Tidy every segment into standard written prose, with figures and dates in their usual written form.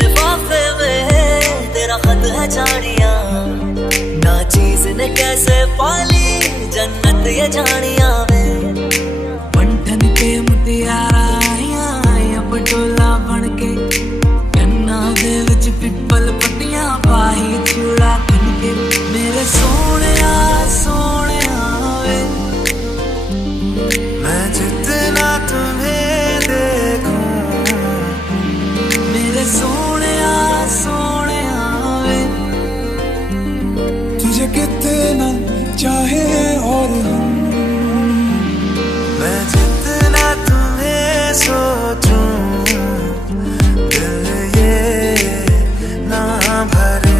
लिफाफे में तेरा खत है झाड़ियाँ, ना चीज ने कैसे पाली जन्नत ये झाड़ियाँ में। पंठन के मुटियारा आया पटोला बन के, कन्ना दे विच पिपल पट्टियां पाही चूड़ा बन के। मेरे सोनिया सोनिया वे, मैं जितना तुम्हें देखूं, मेरे सोनिया सोनिया वे, तुझे कितना चाहे और हम, मैं जितना तुम्हें सोचूं, दिल ये ना भरे।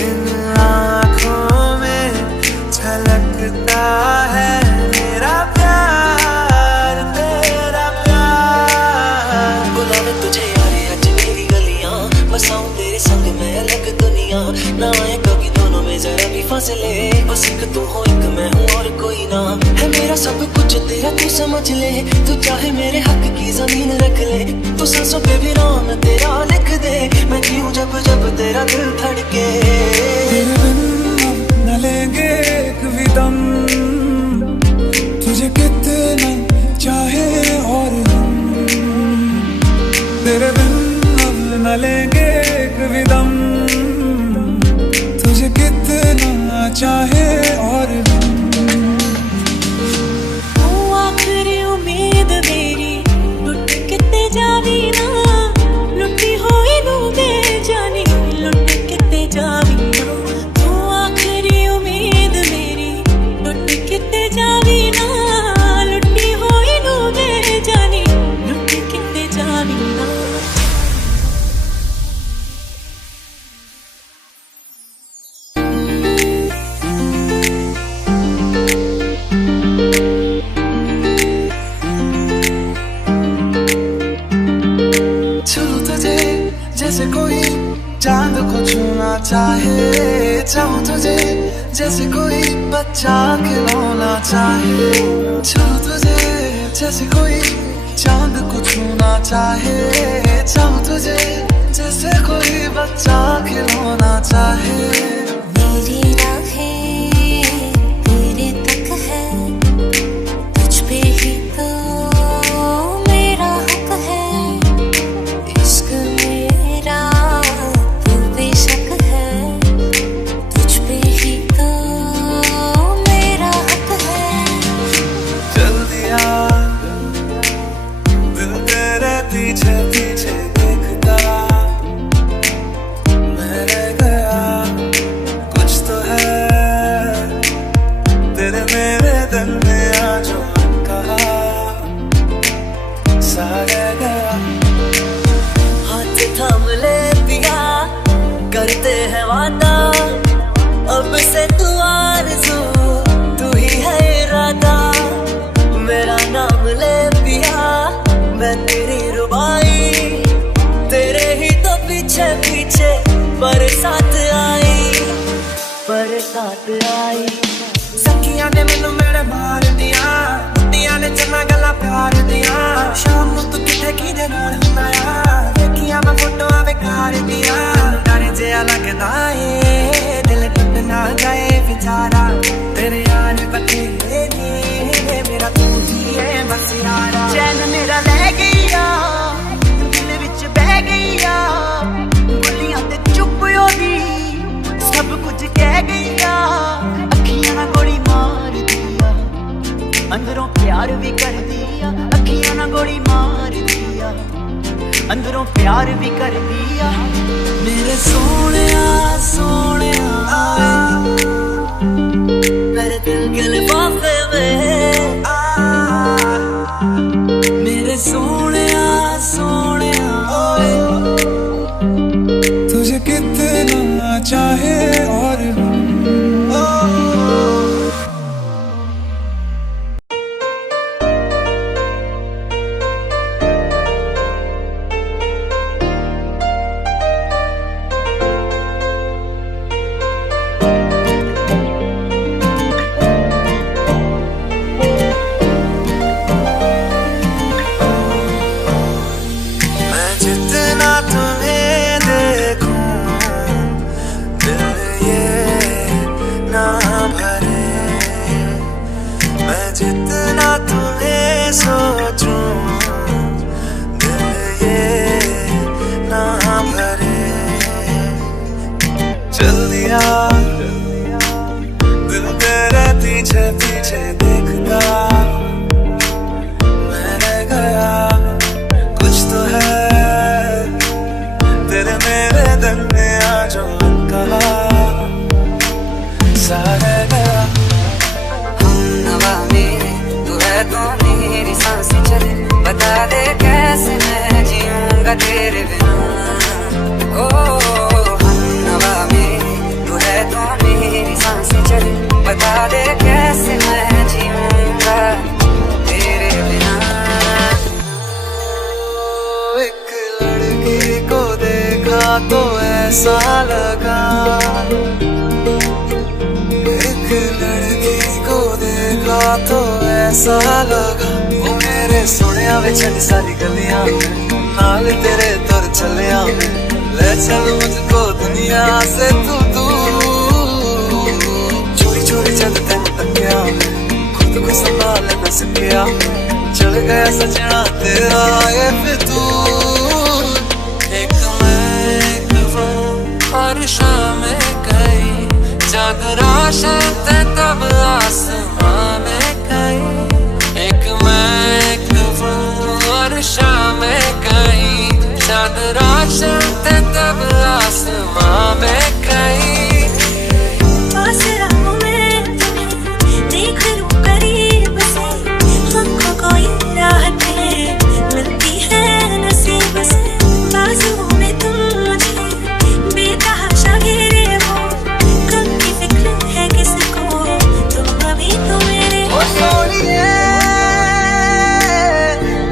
इन आँखों में झलकता है मेरा प्यार, तेरा प्यार। बुलावे तुझे यारे आज मेरी गलियां, बसाऊं तेरे संग मैं अलग दुनिया। ना आए कभी दोनों में जरा भी फासले, बस एक तू हो एक मैं हूँ और कोई ना है। मेरा सब कुछ तेरा तू समझ ले, तू चाहे मेरे हक की जमीन रख ले। तू सांसों पे भी नाम तेरा लिख दे, मैं जीऊं जब जब तेरा दिल धड़के। तेरे बिन अब न लेंगे एक भी दम, तुझे कितना चाहे और हम, तेरे बिन अब न लेंगे एक भी दम, तुझे कितना चाहे और हम। तू आखिरी उम्मीद मेरी, लुट किते जावी ना, लुटी होई नू बेजानी, लुट किते जावी ना। तू आखिरी उम्मीद मेरी, लुट किते जावी ना, लुटी होई नू बेजानी, लुट किते जावी ना। जैसे कोई चांद को छूना चाहे, चाहूं तुझे जैसे कोई बच्चा खिलौना चाहे। छूं तुझे जैसे कोई चांद को छूना चाहे, चाहूं तुझे जैसे कोई बच्चा खिलौना चाहे। मेरी राहें तेरे तक है, तुझ पे ही तो मेरा हक है। इश्क मेरा तू बेशक है, तुझ पे ही तो मेरा हक है। चल दिया दिल तेरे पीछे पीछे देखता, मैं रह गया कुछ तो है तेरे मेरे दरमियां जो कहा सा रह गया। हाथ थाम ले पिया, करते हैं वादा, अब से तू आरज़ू, तू ही है इरादा। मेरा नाम ले पिया, मैं तेरी रुबाई, तेरे ही तो पीछे पीछे बरसात आई, बरसात आई। सखियां ने मैनू मेरे मार दिया, कुत्तियां ने चन्ना गल्लां प्यार दिया। शाम नूं तू किथे किदे नाल हुंदा आ, देखिया मैं फोटोआं बेकार दिया। डर जिहा लगदा ए दिल टुट ना जाए बेचारा, तेरे यार बतेरे ने मेरा तू ही है बस यारा। चैन मेरा ले गईया, दिल विच बह गईया, बोलियां ते चुप होदी सब कुछ कह गईया। अखियां ना गोली मार दिया, अंदरों प्यार भी कर दिया। अखियां ना गोली मार दिया, अंदरों प्यार भी कर दिया। मेरे सोनिया सोनिया वे, मेरे दिल के लिफाफे में, मेरे सोनिया सोनिया वे, तुझे कितना चाहे और हम। भरे चल दिया दिल तेरे पीछे पीछे देखता मैं रह गया कुछ तो है तेरे मेरे दरमियां जो कहा सा रह गया हम नवा मेरे तू है तो मेरी सांसें चले बता दे कैसे मैं जीऊंगा तेरे बिना ओ हम नवा मेरे तू है तो मेरी सांसें चले बता दे कैसे मैं जीऊंगा तेरे बिना एक लड़की को देखा तो ऐसा लगा एक लड़की को देखा तो ऐसा लगा वो मेरे सोनिया वे छड़ी सारी गलियां नाल तेरे तुर चलिया ले चल मुझको दुनिया से तू दूर चोरी चोरी जब तेन तकिया खुद को संभाल न सकिया चल गया सजना तेरा ये फितूर एक मैं एक वो हर शाम कई जग रोशन तब आसमां में कई एक मैं एक वो हर शाम कई जग रोशन तब आसमां में कई पास रहूं मैं तुम्हें देख लूं करीब से हमको कोई राहत है मिलती है नसीब से बाजुओं में तुम मुझे बेतहाशा घेरे हो कब की फिक्र है किसको तुम अभी तो मेरे ओ सोनिए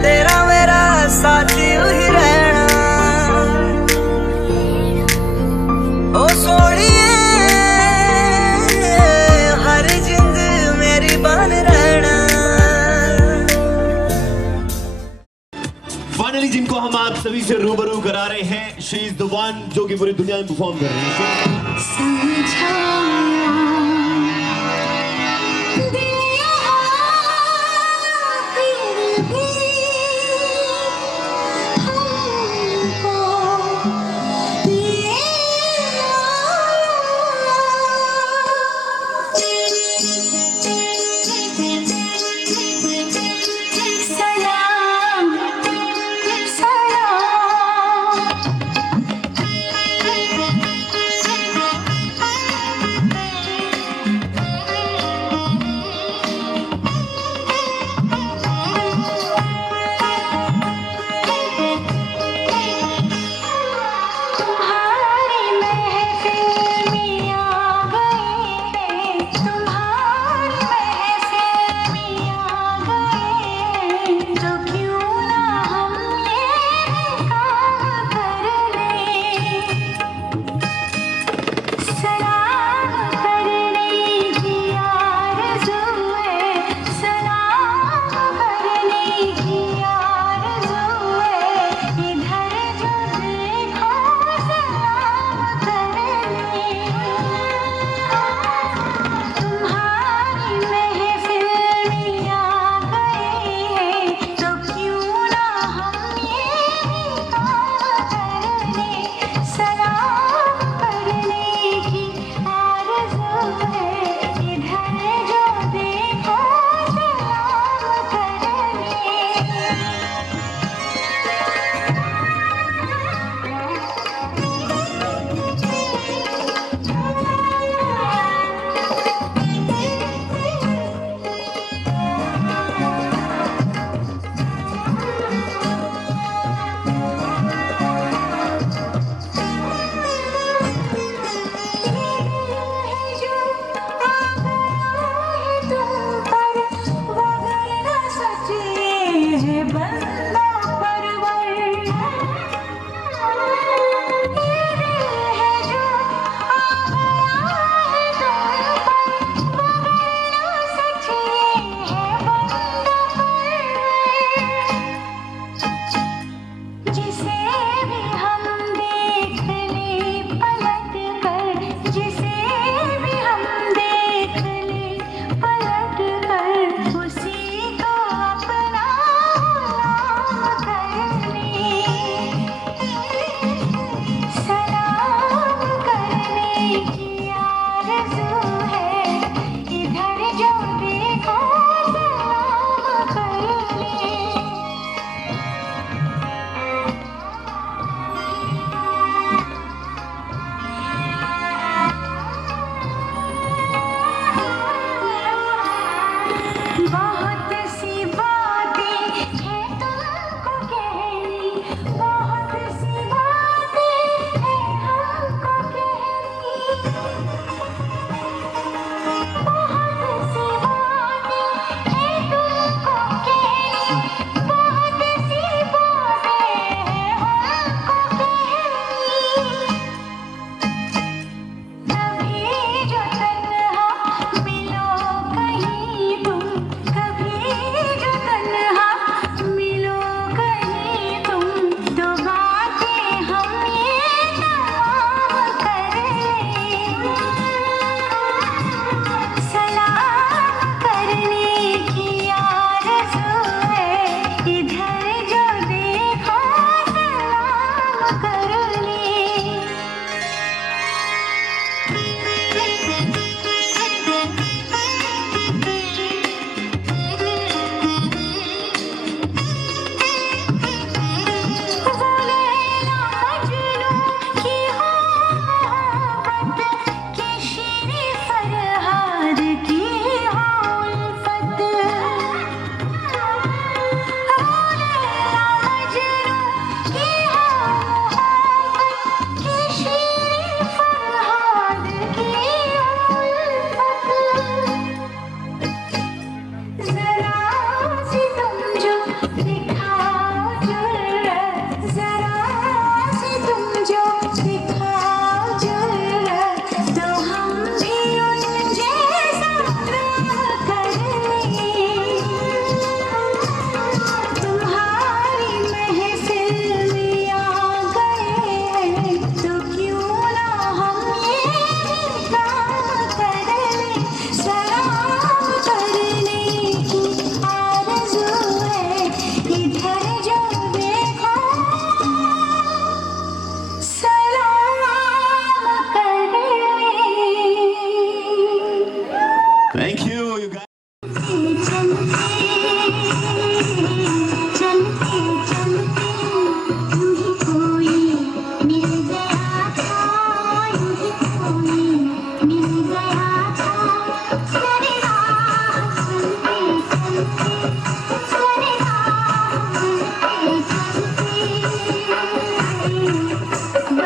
तेरा मेरा साथी ही रहना ओ सोनिए हर जिंद मेरी बन रहना फाइनली जिनको हम आप सभी से रूबरू करा रहे हैं शी इज द वन जो कि पूरी दुनिया में परफॉर्म कर रही है सलाम सलाम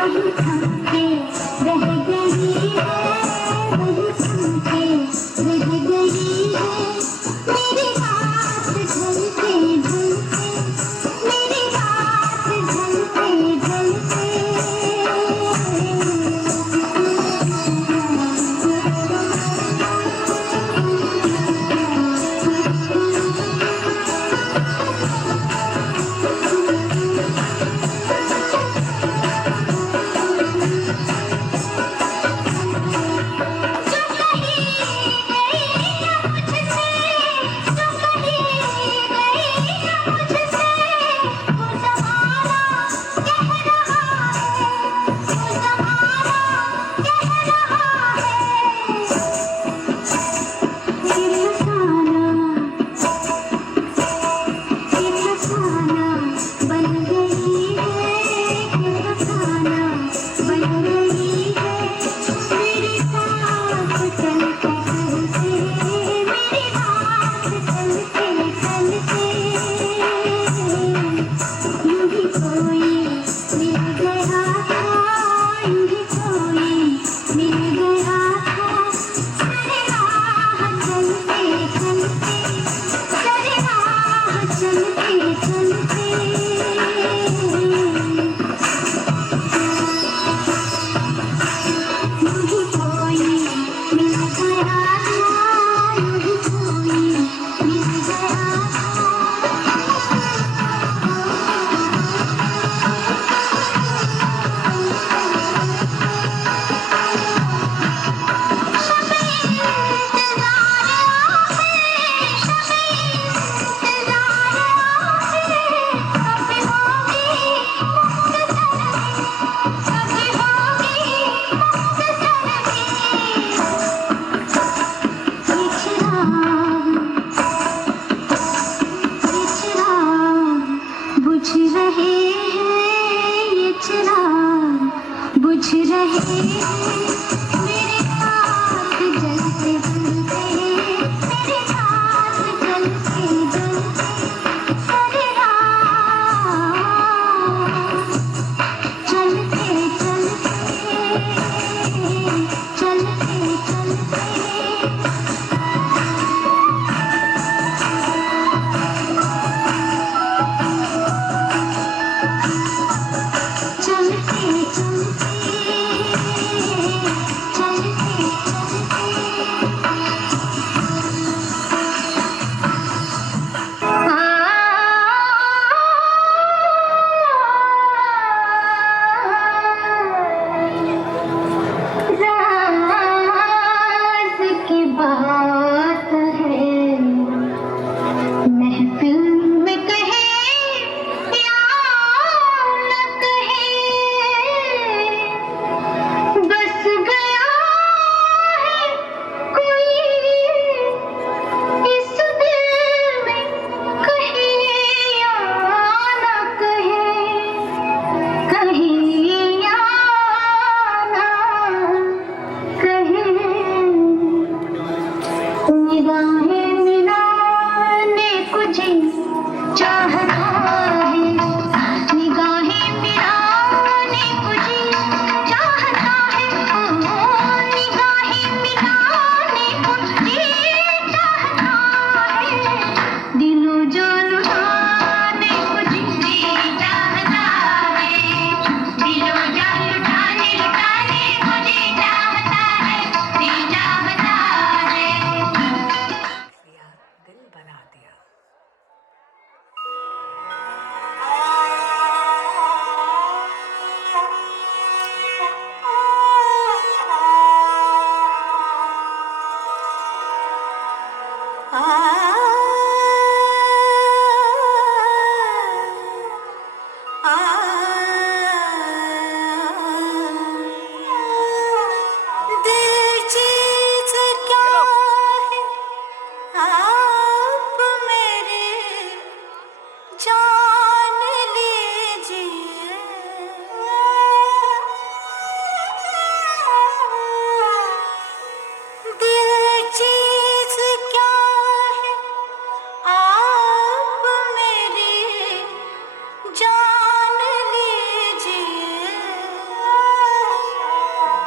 वही थमके रह गई है, वही थमके रह गई है, मेरी बात ढलते ढलते, मेरी बात ढलते ढलते।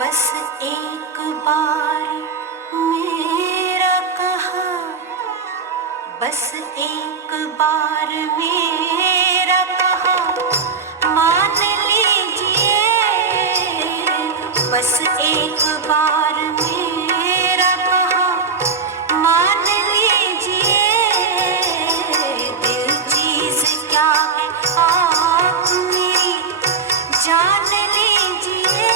बस एक बार मेरा कहा, बस एक बार मेरा कहा मान लीजिए, बस एक बार मेरा कहा मान लीजिए। दिल चीज क्या है आप मेरी जान लीजिए।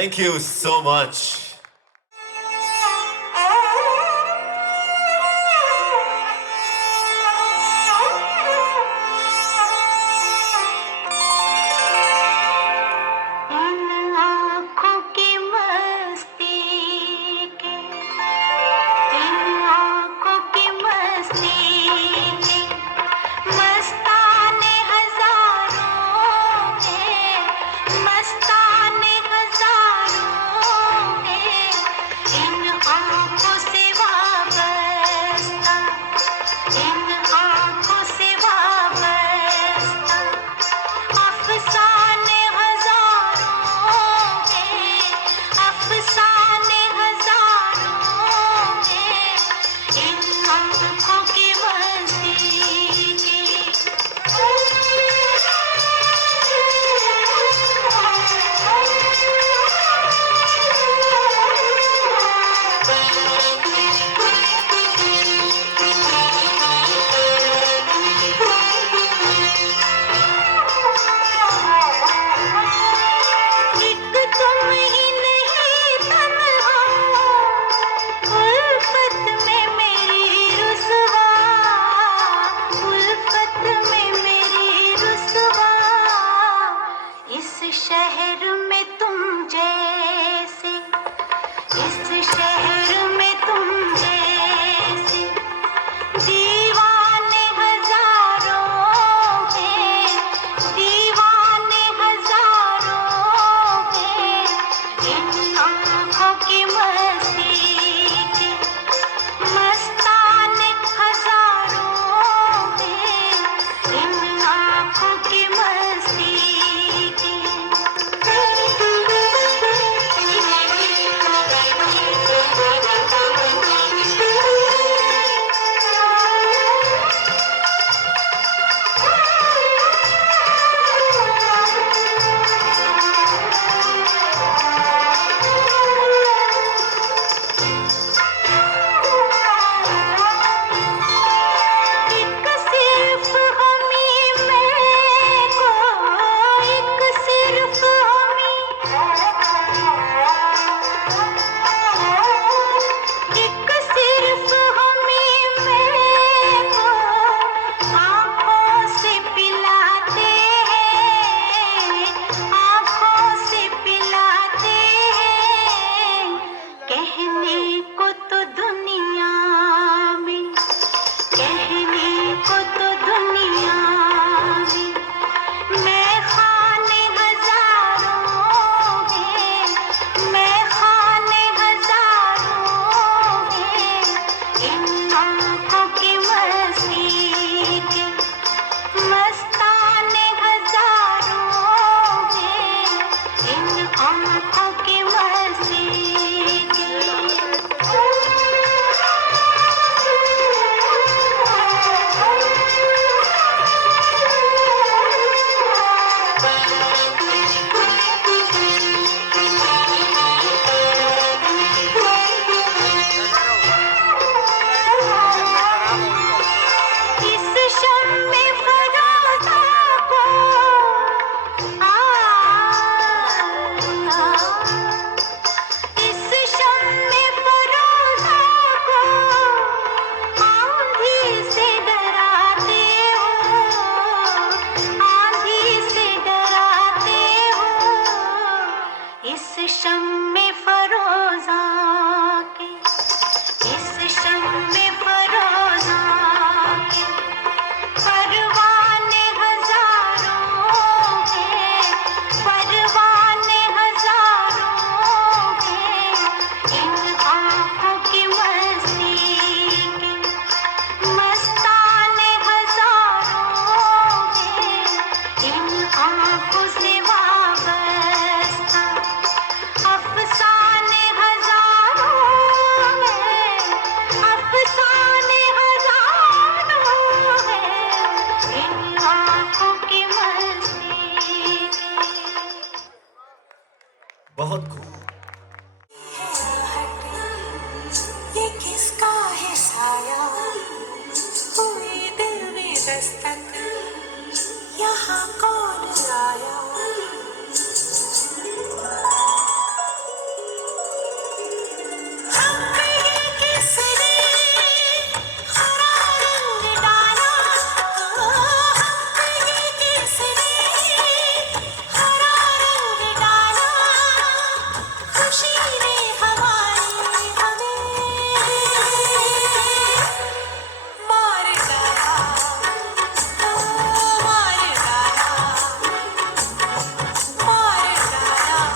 Thank you so much. इन आँखों की मस्ती के, इन आँखों की मस्ती के मस्ताने हजारों हैं, मस्ताने हजारों हैं। इन आँखों से वाबस्ता, इन आँखों से वाबस्ता अफसाने हजारों हैं, अफसाने हजारों हैं। इन आँखों की मस्ती एक तुम ही नहीं तन्हा, उल्फत में मेरी रुसवा, उल्फत में मेरी रुसवा। इस शहर में तुम जैसे, इस शहर में तुम जैसे दीवाने हजारों हैं, दीवाने हजारों हैं। इन आँखों की मस्ती के मस्ताने हजारों हैं, इन आँखों की मस्ती खुशी ने हमारी हमें मार डाला, मार डाला, मार डाला,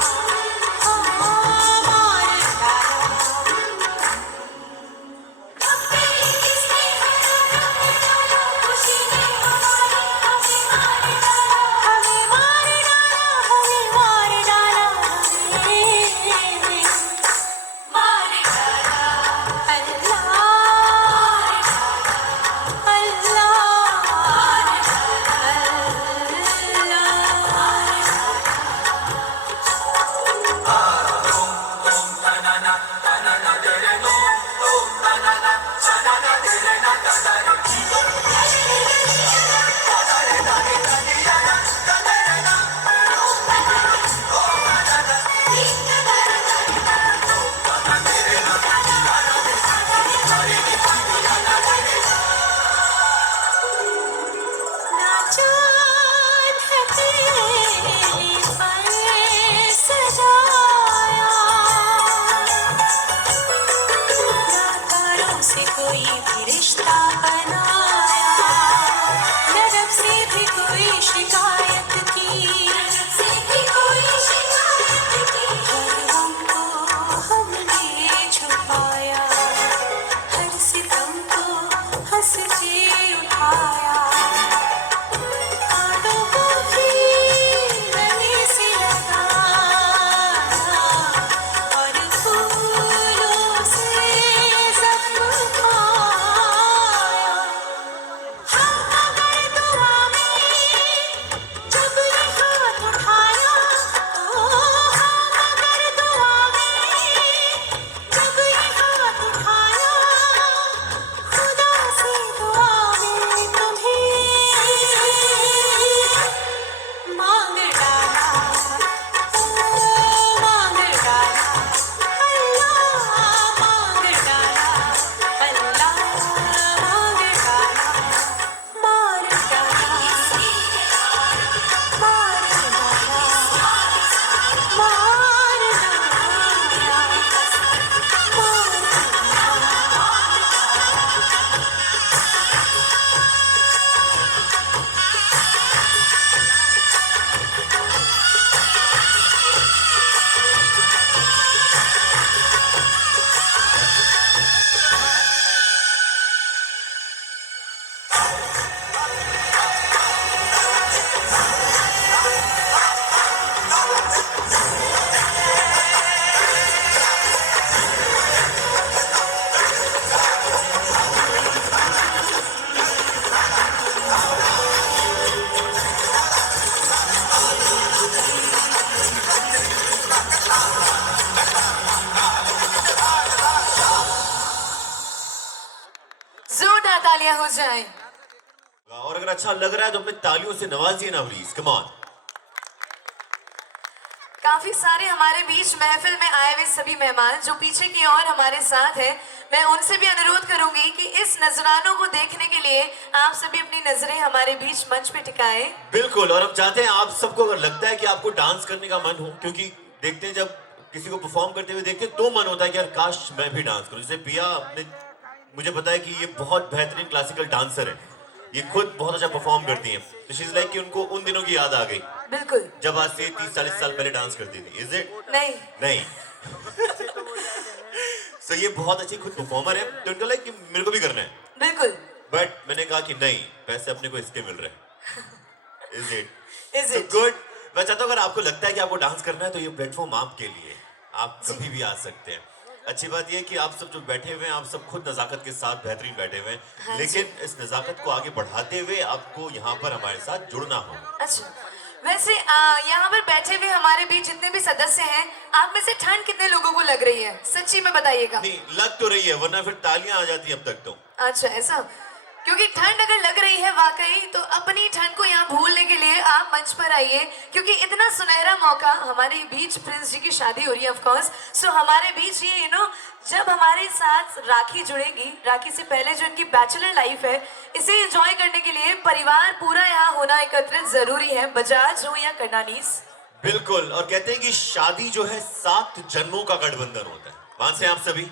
मार डाला। किसने हमारा डाला, खुशी ने हमारी हमें मार डाला, हमें मार डाला, हमें मार डाला। अल्लाह नाचान है तेरी पर सजाया, ना तारों से कोई भी रिश्ता बनाया, न रब से भी कोई शिकायत की, हर गम को हमने छुपाया, हर सितम को हंस के उठाया। आंखों को भी गले से लगाया और फूलों से जख्म खाया। हम अगर दुआ में जब ये हाथ उठाया, हम अगर दुआ में जब ये हाथ उठाया, खुदा से दुआ में तुम्हें मांग डाला, मांग डाला, अल्लाह मांग डाला, अल्लाह मांग डाला, मार डाला, मार डाला, मार जोरदार तालियां हो जाएं। और अगर अच्छा लग रहा है तो अपने तालियों से नवाजिए ना प्लीज, कम ऑन। काफी सारे हमारे बीच महफिल में आए हुए सभी मेहमान जो पीछे की ओर हमारे साथ हैं, मैं उनसे भी अनुरोध करूंगी कि इस नजरानों को देखने के लिए आप सभी अपनी नजरें हमारे बीच मंच पे टिकाएं। बिल्कुल, और हम चाहते हैं आप सबको अगर लगता है कि आपको डांस करने का मन हो, क्योंकि देखते हैं जब किसी को परफॉर्म करते हुए देखते हैं तो मन होता है कि यार काश मैं भी डांस करूं। जैसे पिया ने मुझे बताया कि ये बहुत बेहतरीन क्लासिकल डांसर है, ये खुद बहुत अच्छा परफॉर्म करती हैं, तो शी इज लाइक कि उनको उन दिनों की याद आ गई बिल्कुल, जब आज से 30-40 साल पहले डांस करती थी। Is it? नहीं नहीं। सो ये बहुत अच्छी खुद परफॉर्मर है, तो उनको लाइक कि मेरे को भी करना है, बिल्कुल। बट मैंने कहा कि नहीं, पैसे अपने को इसके मिल रहे हैं। Is it? Is So it? good. मैं चाहता हूँ अगर आपको लगता है कि आपको डांस करना है तो ये प्लेटफॉर्म आपके लिए, आप कभी भी आ सकते हैं। अच्छी बात ये है कि आप सब जो बैठे हुए हैं, आप सब खुद नजाकत के साथ बेहतरीन बैठे हुए हैं, हाँ लेकिन इस नजाकत को आगे बढ़ाते हुए आपको यहाँ पर हमारे साथ जुड़ना होगा। अच्छा, वैसे यहाँ पर बैठे हुए हमारे बीच जितने भी सदस्य हैं, आप में से ठंड कितने लोगों को लग रही है? सच्ची में बताइएगा। नहीं लग तो रही है, वरना फिर तालियां आ जाती अब तक तो। अच्छा ऐसा, क्योंकि ठंड अगर लग रही है वाकई, तो अपनी ठंड को यहाँ भूलने के लिए आप मंच पर आइए, क्योंकि इतना सुनहरा मौका हमारे बीच प्रिंस जी की शादी हो रही है ऑफ कोर्स। सो हमारे बीच ये जब हमारे साथ राखी जुड़ेगी, राखी से पहले जो इनकी बैचलर लाइफ है, इसे एंजॉय करने के लिए परिवार पूरा यहाँ होना एकत्रित जरूरी है, बजाज हो या कर्नानीस। बिल्कुल, और कहते हैं कि शादी जो है 7 जन्मों का गठबंधन होता है। मानते हैं आप सभी?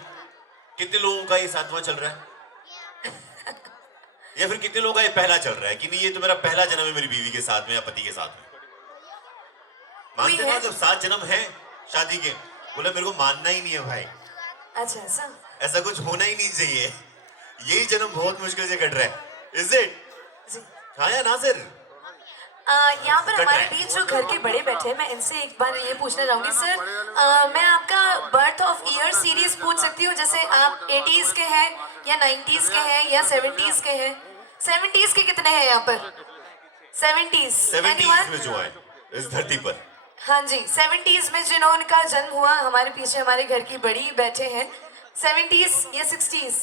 कितने लोगों का ये 7वां चल रहा है? या फिर कितने लोगों का ये पहला चल रहा है कि नहीं ये तो मेरा पहला जन्म है मेरी बीवी के साथ में या पति के साथ में? मानते ना जब 7 जन्म है शादी के, बोले मेरे को मानना ही नहीं है भाई, अच्छा ऐसा। ऐसा कुछ होना ही नहीं चाहिए, यही जन्म बहुत मुश्किल से कट रहा है। Is it? जी। हाँ या नासिर? यहाँ पर कट हमारे रहा है। बीच जो घर के बड़े बैठे हैं, मैं इनसे एक बार ये पूछना चाहूंगी सर, मैं आपका बर्थ ऑफ ईयर सीरीज पूछ सकती हूँ? जैसे आप 80s के हैं या 90s के हैं या 70s के हैं? 70s के कितने हैं यहाँ पर? 70s 70s में जो है इस धरती पर। हाँ जी, 70s में जिन्होंने जन्म हुआ, हमारे पीछे हमारे घर की बड़ी बैठे हैं। 70s या 60s?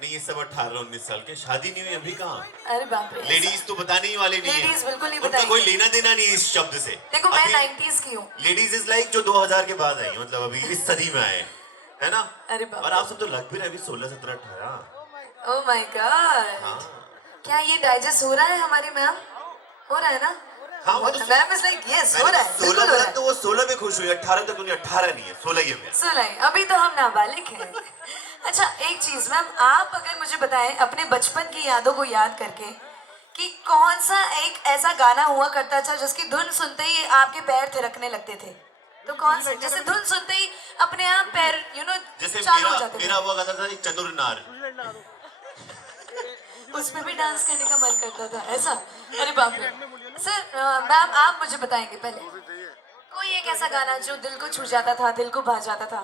नहीं ये सब 18-19 साल के, शादी नहीं हुई अभी कहाँ। अरे बाप रे। लेडीज तो बताने ही वाले नहीं है। Ladies बिल्कुल नहीं उनका बताएंगे। कोई लेना देना नहीं है इस शब्द से। देखो मैं 90s की हूँ। लेडीज इज लाइक जो 2000 के बाद आई, मतलब अभी इस सदी में आए, है ना? अरे बाप और आप सब तो लग भी रहे अभी 16, 17, 18। Oh my God. हाँ क्या ये डाइजेस्ट हो रहा है हमारी मैम? हो रहा है ना? हाँ वो तो मैम इज लाइक यस हो रहा है, 16 बिल्कुल हो रहा है। तो वो 16 में खुश हुई, 18 तक उन्हें 18 नहीं है, 16 ही है मेरा। सुनाई, अभी तो हम नाबालिग हैं। अच्छा एक चीज मैम, आप अगर मुझे बताएं अपने बचपन की यादों को याद करके कि कौन सा एक ऐसा गाना हुआ करता था जिसकी धुन सुनते ही आपके पैर थिरकने लगते थे? तो कौन सा? जैसे धुन सुनते ही अपने आप पैर जैसे चालू हो जाते मेरा थे। वो गाता था एक चतुर नार। उसमें भी डांस करने का मन करता था ऐसा? अरे बाप रे। सर मैम आप मुझे बताएंगे पहले कोई एक ऐसा गाना जो दिल को छू जाता था, दिल को भा जाता था?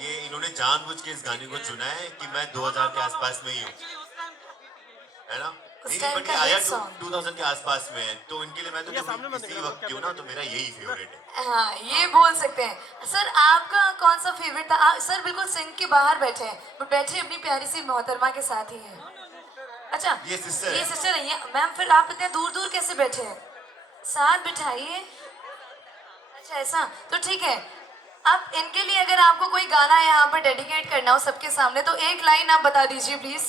ये इन्होंने जानबूझ के इस गाने को चुना है कि मैं 2000 के आसपास में ही हूँ, है ना? उस नहीं time बट का ये आया hit song। 2000 के आसपास में है, तो इनके लिए मैं तो जब इसी वक्त की हूँ ना, तो मेरा यही फेवरेट है। हाँ ये बोल सकते हैं। सर आपका कौन सा फेवरेट था? सर बिल्कुल सिंह के बाहर बैठे हैं, बट बैठे अपनी प्यारी सी मोहतरमा के साथ ही हैं। अच्छा ये sister है। ये सिस्टर है मैम। फिर आप इतने दूर दूर कैसे बैठे हैं? साथ बिठाइए। अच्छा ऐसा, तो ठीक है। अब इनके लिए अगर आपको कोई गाना यहाँ पर डेडिकेट करना हो सबके सामने, तो एक लाइन आप बता दीजिए प्लीज।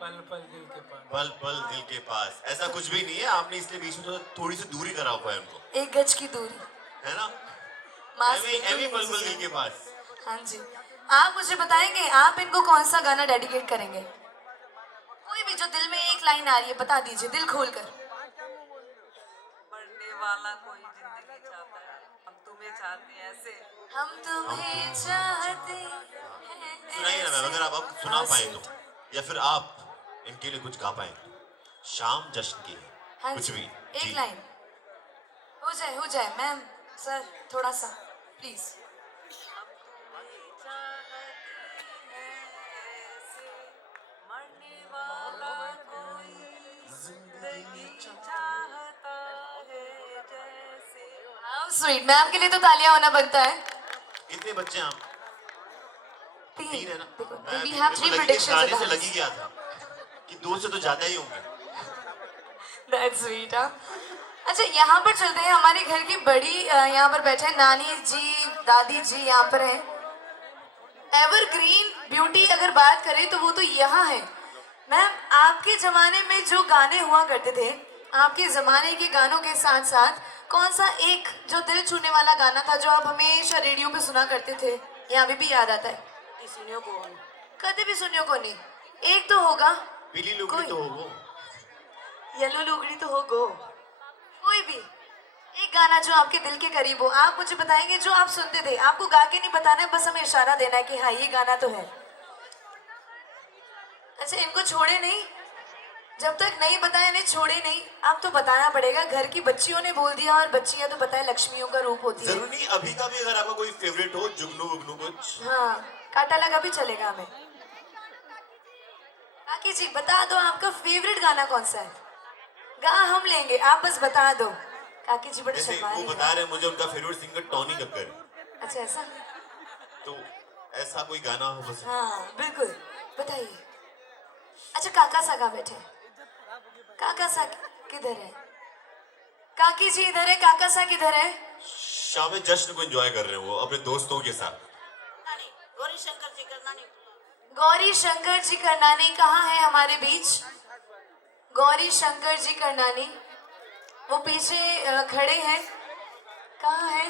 पल पल दिल के पास, ऐसा कुछ भी नहीं है, आपने इसलिए बीच में थोड़ी सी दूरी करा हुआ है उनको, 1 गज की दूरी। है ना? मास्क एवी बिल्कुल पल नहीं पल दिल के पास। हाँ जी। आप मुझे बताएंगे आप इनको कौन सा गाना डेडिकेट करेंगे? कोई भी जो दिल में एक लाइन आ रही है बता दीजिए दिल खोलकर। मरने वाला कोई जिंदगी चाहता है, हम तुम्हें चाहते हैं ऐसे। हम तुम्हें चाहते हैं। सुनाइए ना मैम, अगर आप सुना पाए तो, या फिर आप इनके लिए कुछ गा पाए। शाम जश्न की है, हाँ कुछ जी, भी एक जी। लाइन हो जाए मैम। सर थोड़ा सा प्लीज। मरने वाला कोई जिंदगी चाहता है जैसे। स्वीट मैम के लिए तो तालियां होना बनता है। कितने बच्चे हैं आप? 3 है ना? देखो मैं we भी- have मेरे को 3 लगी- predictions गाने in से the लगी गया था कि 2 से तो ज्यादा ही होंगे। That's sweet, हाँ। अच्छा यहाँ पर चलते हैं, हमारे घर की बड़ी यहाँ पर बैठे हैं, नानी जी दादी जी यहाँ पर हैं। एवरग्रीन ब्यूटी अगर बात करें तो वो तो यहाँ है। मैम आपके जमाने में जो गाने हुआ करते थे, आपके जमाने के गानों के साथ साथ कौन सा एक जो दिल छूने वाला गाना था जो आप हमेशा रेडियो पे सुना करते थे, या अभी भी याद आता है? सुनियो कौन? कभी भी सुनियो को नहीं, एक तो होगा। पीली लुगड़ी कोई? तो हो वो। येलो लुगड़ी तो हो गो। कोई भी एक गाना जो आपके दिल के करीब हो, आप मुझे बताएंगे जो आप सुनते थे। आपको गा के नहीं बताना है, बस हमें इशारा देना है कि हाँ ये गाना तो है। अच्छा इनको छोड़े नहीं, जब तक नहीं बताया नहीं छोड़े नहीं। आप तो बताना पड़ेगा, घर की बच्चियों ने बोल दिया, और बच्चियां तो बताए लक्ष्मियों का रूप होती है। जरूरी नहीं अभी का भी, अगर आपका कोई फेवरेट हो, जुगनू वुगनू कुछ। हाँ काटा लगा भी चलेगा हमें। काकी जी बता दो आपका फेवरेट गाना कौन सा है? गा हम लेंगे, आप बस बता दो। काकी जी बड़े जैसे शर्मा वो रही बता हैं। रहे हैं मुझे उनका फेवरेट सिंगर टॉनी कक्कर है, अच्छा ऐसा? तो ऐसा कोई गाना हो बस। हाँ बिल्कुल बताइए। अच्छा काका सा कहाँ बैठे हैं? काका सा किधर है? काकी जी इधर है, काका सा किधर है? शाम जश्न को एंजॉय कर रहे हैं वो अपने दोस्तों के साथ। गौरी शंकर जी करना नहीं। गौरी शंकर जी करनानी कहाँ है हमारे बीच? गौरी शंकर जी करनानी वो पीछे खड़े हैं, कहाँ है?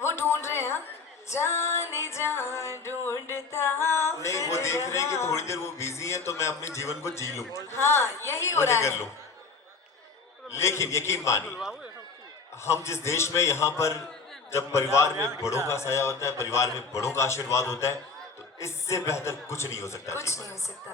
वो ढूंढ रहे हैं, हाँ? जाने जा ढूंढता नहीं, वो देख रहे हैं कि थोड़ी देर वो बिजी हैं, तो मैं अपने जीवन को जी लूं, हाँ यही हो रहा कर है। लूं। लेकिन यकीन मानिए, हम जिस देश में यहाँ पर जब परिवार में बड़ों का साया होता है, परिवार में बड़ों का आशीर्वाद होता है, तो इससे बेहतर कुछ नहीं हो सकता कुछ जीवन नहीं हो सकता।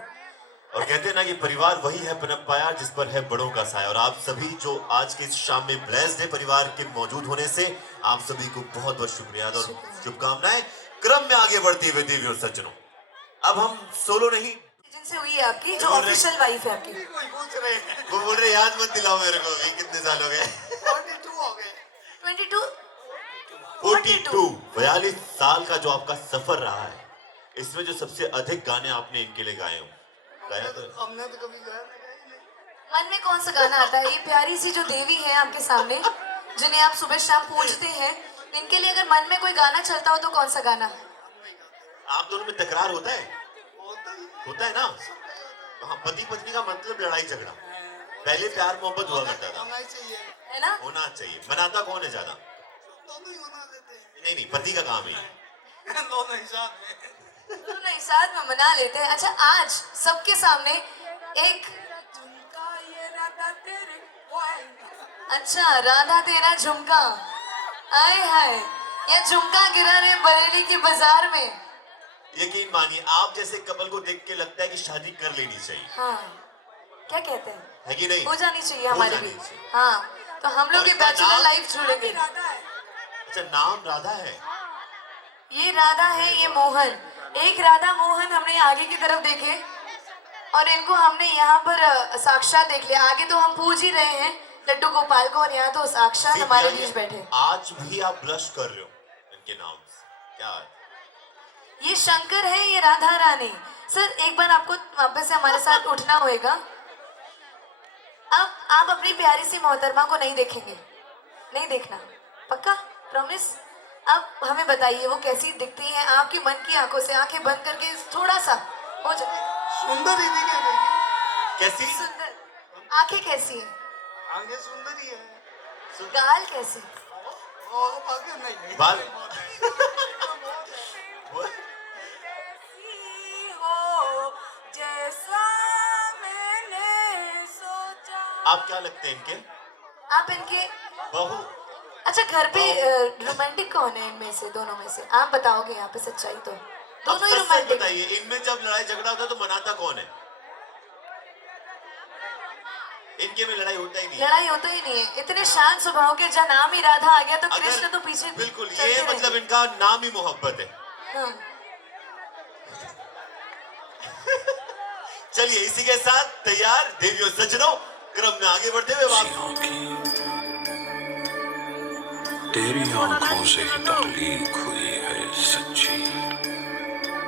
और कहते हैं ना कि परिवार वही है पनप पाया जिस पर है बड़ों का साया। और आप सभी जो आज के इस शाम में ब्लेस्ड है परिवार के मौजूद होने से, आप सभी को बहुत बहुत शुक्रिया और शुभकामनाएं। क्रम में आगे बढ़ते हुए देवी और सज्जनों, अब हम सोलो नहीं, जिनसे हुई है आपकी, जो बोल रहे- ऑफिशियल वाइफ है आपकी। वो बोल रहे याद मत दिलाओ मेरे को, अभी कितने साल हो गए? 22 42 साल का जो आपका सफर रहा है, इसमें जो सबसे अधिक गाने आपने इनके लिए गाए हो, गाया तो हमने तो कभी गाया नहीं। मन में कौन सा गाना आता है? ये प्यारी सी जो देवी है आपके सामने, जिन्हें आप सुबह शाम पूजते हैं, इनके लिए अगर मन में कोई गाना चलता हो तो कौन सा गाना? आप दोनों में तकरार होता है? होता है ना? हाँ, पति पत्नी का मतलब लड़ाई झगड़ा, पहले प्यार मोहब्बत हुआ करता था, होना चाहिए, है ना? होना चाहिए। मनाता कौन है ज्यादा? दोनों ही बना देते हैं। नहीं, पति का काम है। दोनों ही साथ में। दोनों एक साथ में मना लेते हैं। अच्छा, आज सबके सामने एक, अच्छा, राधा तेरा झुमका, आए हाय, ये झुमका गिरा रे बरेली के बाजार में। यकीन मानिए, आप जैसे कपल को देख के लगता है कि शादी कर लेनी चाहिए, हाँ, क्या कहते हैं? है कि नहीं? हो जानी चाहिए हो हमारे जानी बीच। चाहिए। हाँ, तो हम लोग और ये इनका बैचलर नाम? लाइफ जुड़ेंगे। अच्छा, नाम राधा है? ये राधा है, ये मोहन। एक राधा मोहन हमने आगे की तरफ देखे और इनको हमने यहाँ पर साक्षात देख लिया। आगे तो हम पूज ही रहे हैं लड्डू गोपाल को, और यहाँ तो साक्षात सिर्फ हमारे यानी बीच बैठे। आज भी आप ब्लश कर रहे हो इनके नाम से, क्या है? ये शंकर है, ये राधा रानी। सर, एक बार आपको वापस से हमारे साथ उठना होगा। अब आप अपनी प्यारी सी मोहतरमा को नहीं देखेंगे, नहीं देखना, पक्का? प्रॉमिस? अब हमें बताइए वो कैसी दिखती है आपकी मन की आंखों से, आंखें बंद करके थोड़ा सा हो जाए। सुंदर ही दिखेगी। कैसी? सुंदर। आंखें कैसी है? आगे सुंदर ही है। गाल कैसी? वो आगे नहीं। बाल? हो जैसा मैंने सोचा। आप क्या लगते हैं इनके? आप इनके, बहू? अच्छा, घर पे रोमांटिक कौन है इनमें से, दोनों में से? आप बताओगे यहाँ पे सच्चाई तो? अब दोनों ही सच सच रोमांटिक। बताइए, इनमें जब लड़ाई झगड़ा होता है तो मनाता कौन है? इनके में लड़ाई होता ही नहीं है। लड़ाई होता ही नहीं है। इतने शांत स्वभाव के, जब नाम ही राधा आ गया तो अगर- कृष्ण तो पीछे बिल्कुल, चलते ये रहेंगे। मतलब इनका नाम ही मोहब्बत है। हाँ। चलिए, इसी के साथ तैयार देवी और सज्जनों, क्रम में आगे बढ़ते हुए तेरी आंखों से ही तख्लीक हुई है सच्ची,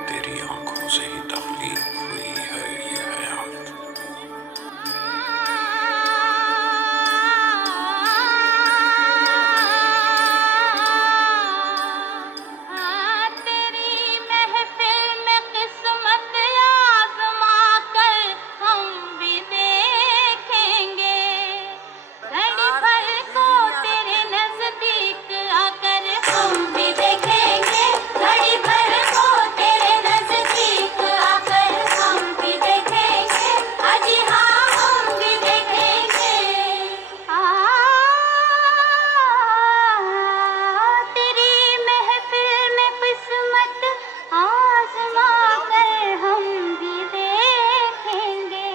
तेरी आंखों से ही तख्लीक हुई है ये हयात। तेरी महफिल में किस्मत आज़मा कर हम भी देखेंगे, घड़ी भर को तेरे नजदीक आकर हम भी देखेंगे, घड़ी भर को तेरे नजदीक आकर हम भी देखेंगे, अजी हाँ हम भी देखेंगे। तेरी महफिल में किस्मत आज़मा कर हम भी देखेंगे,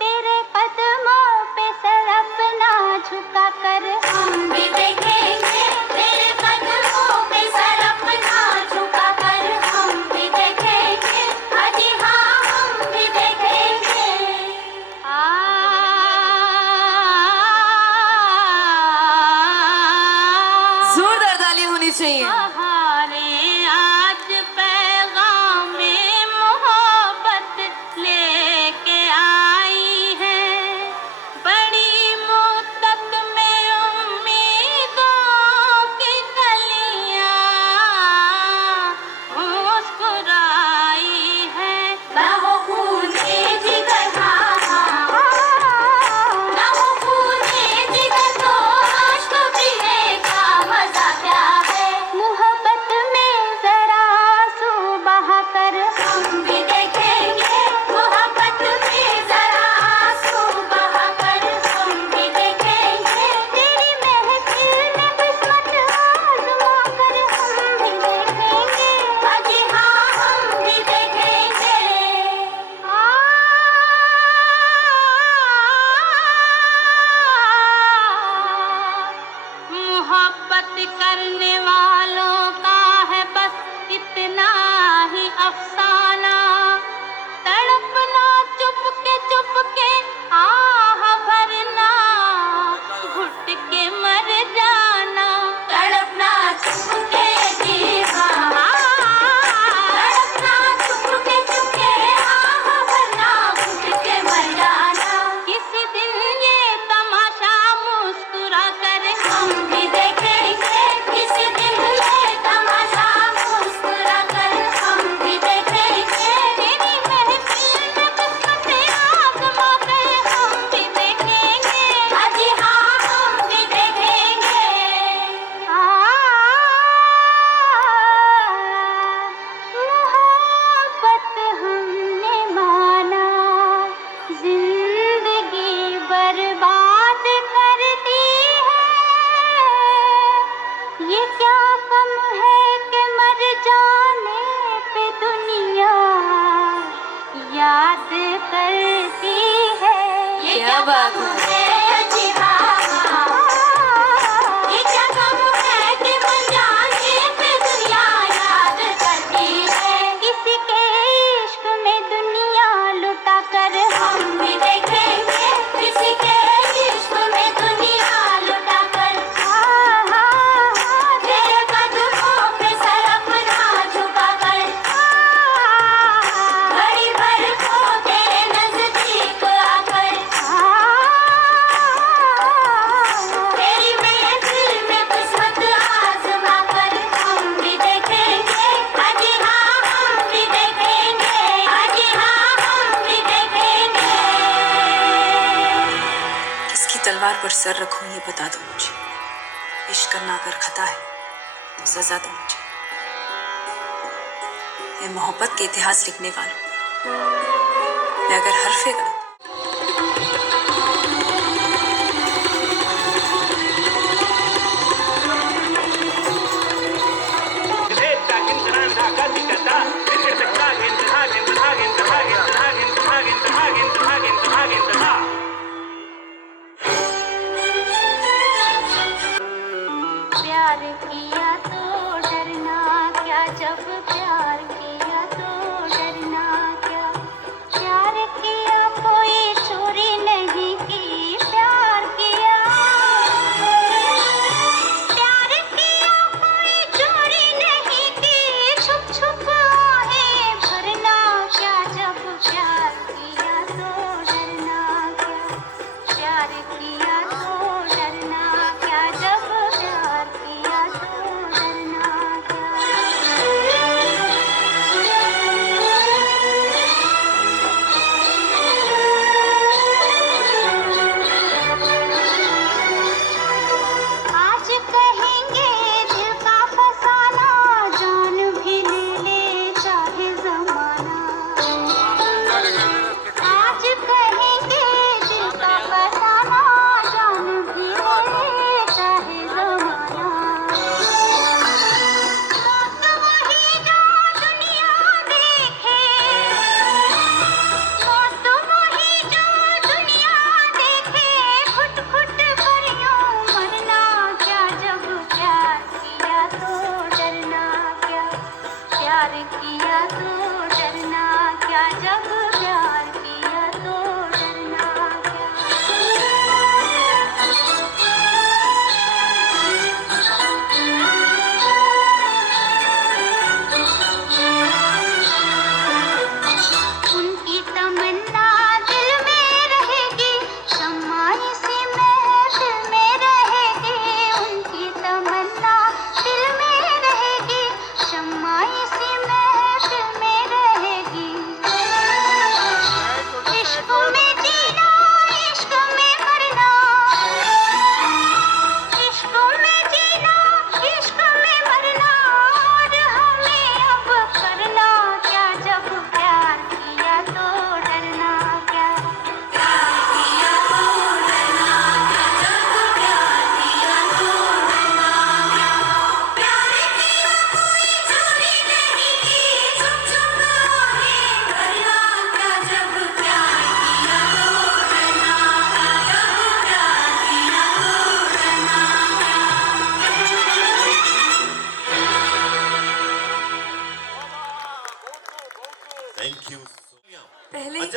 तेरे कदमों पे सर अपना झुका कर हम भी देखेंगे, तेरे कदमों पे सर अपना झुका कर हम भी देखेंगे, अजी हाँ हम भी देखेंगे। जोरदार ताली होनी चाहिए। बहारें आज पैगाम में मोहब्बत लेके आई हैं, बड़ी मुद्दत में उम्मीदों की कलियां मुस्कुराई हैं, बहो खून के जिगर करने वालों का है बस इतना ही अफसाना, तड़पना चुपके आह भरना, घुट के मर जाना, तड़पना चुपके जी हाँ, तड़पना चुपके आह भरना, घुट के मर जाना। किसी दिन ये तमाशा मुस्कुरा कर हम भी देखेंगे, किसी दिन ये तमाशा मुस्कुरा कर हम भी देखेंगे, तेरी महफिल में किस्मतें आज़मा कर हम भी देखेंगे, अजी हाँ हम भी देखेंगे। मोहब्बत हमने माना, जिंदगी बर्बाद कर दी है, ये क्या कम है कि मर जाने पे दुनिया याद करती है। क्या बात है। जी हाँ, ये क्या कम है कि मर जाने पे दुनिया याद करती है। किसी के इश्क में दुनिया लुटा कर हम भी देखेंगे, किसी के इश्क में दुनिया लुटा कर तेरे कदमों पे सर अपना झुका कर, घड़ी भर को तेरे नजदीक आकर, तेरी महफिल में किस्मत आज़मा कर हम भी देखेंगे, अजी हाँ हम भी देखेंगे, अजी हाँ हम भी देखेंगे। किसकी तलवार पर सर रखूं ये बता दो मुझे, इश्क करना अगर खता है तो सजा दो मुझे। मैं मोहब्बत के इतिहास लिखने वालों, मैं अगर हरफे गलत प्यार किया तो डरना क्या, जब प्यार किया तो डरना क्या, प्यार किया कोई चोरी नहीं की, प्यार किया कोई चोरी नहीं की, छुप छुप आहें भरना क्या, जब प्यार किया तो डरना क्या, प्यार किया तो डरना क्या, जब प्यार किया तो डरना क्या।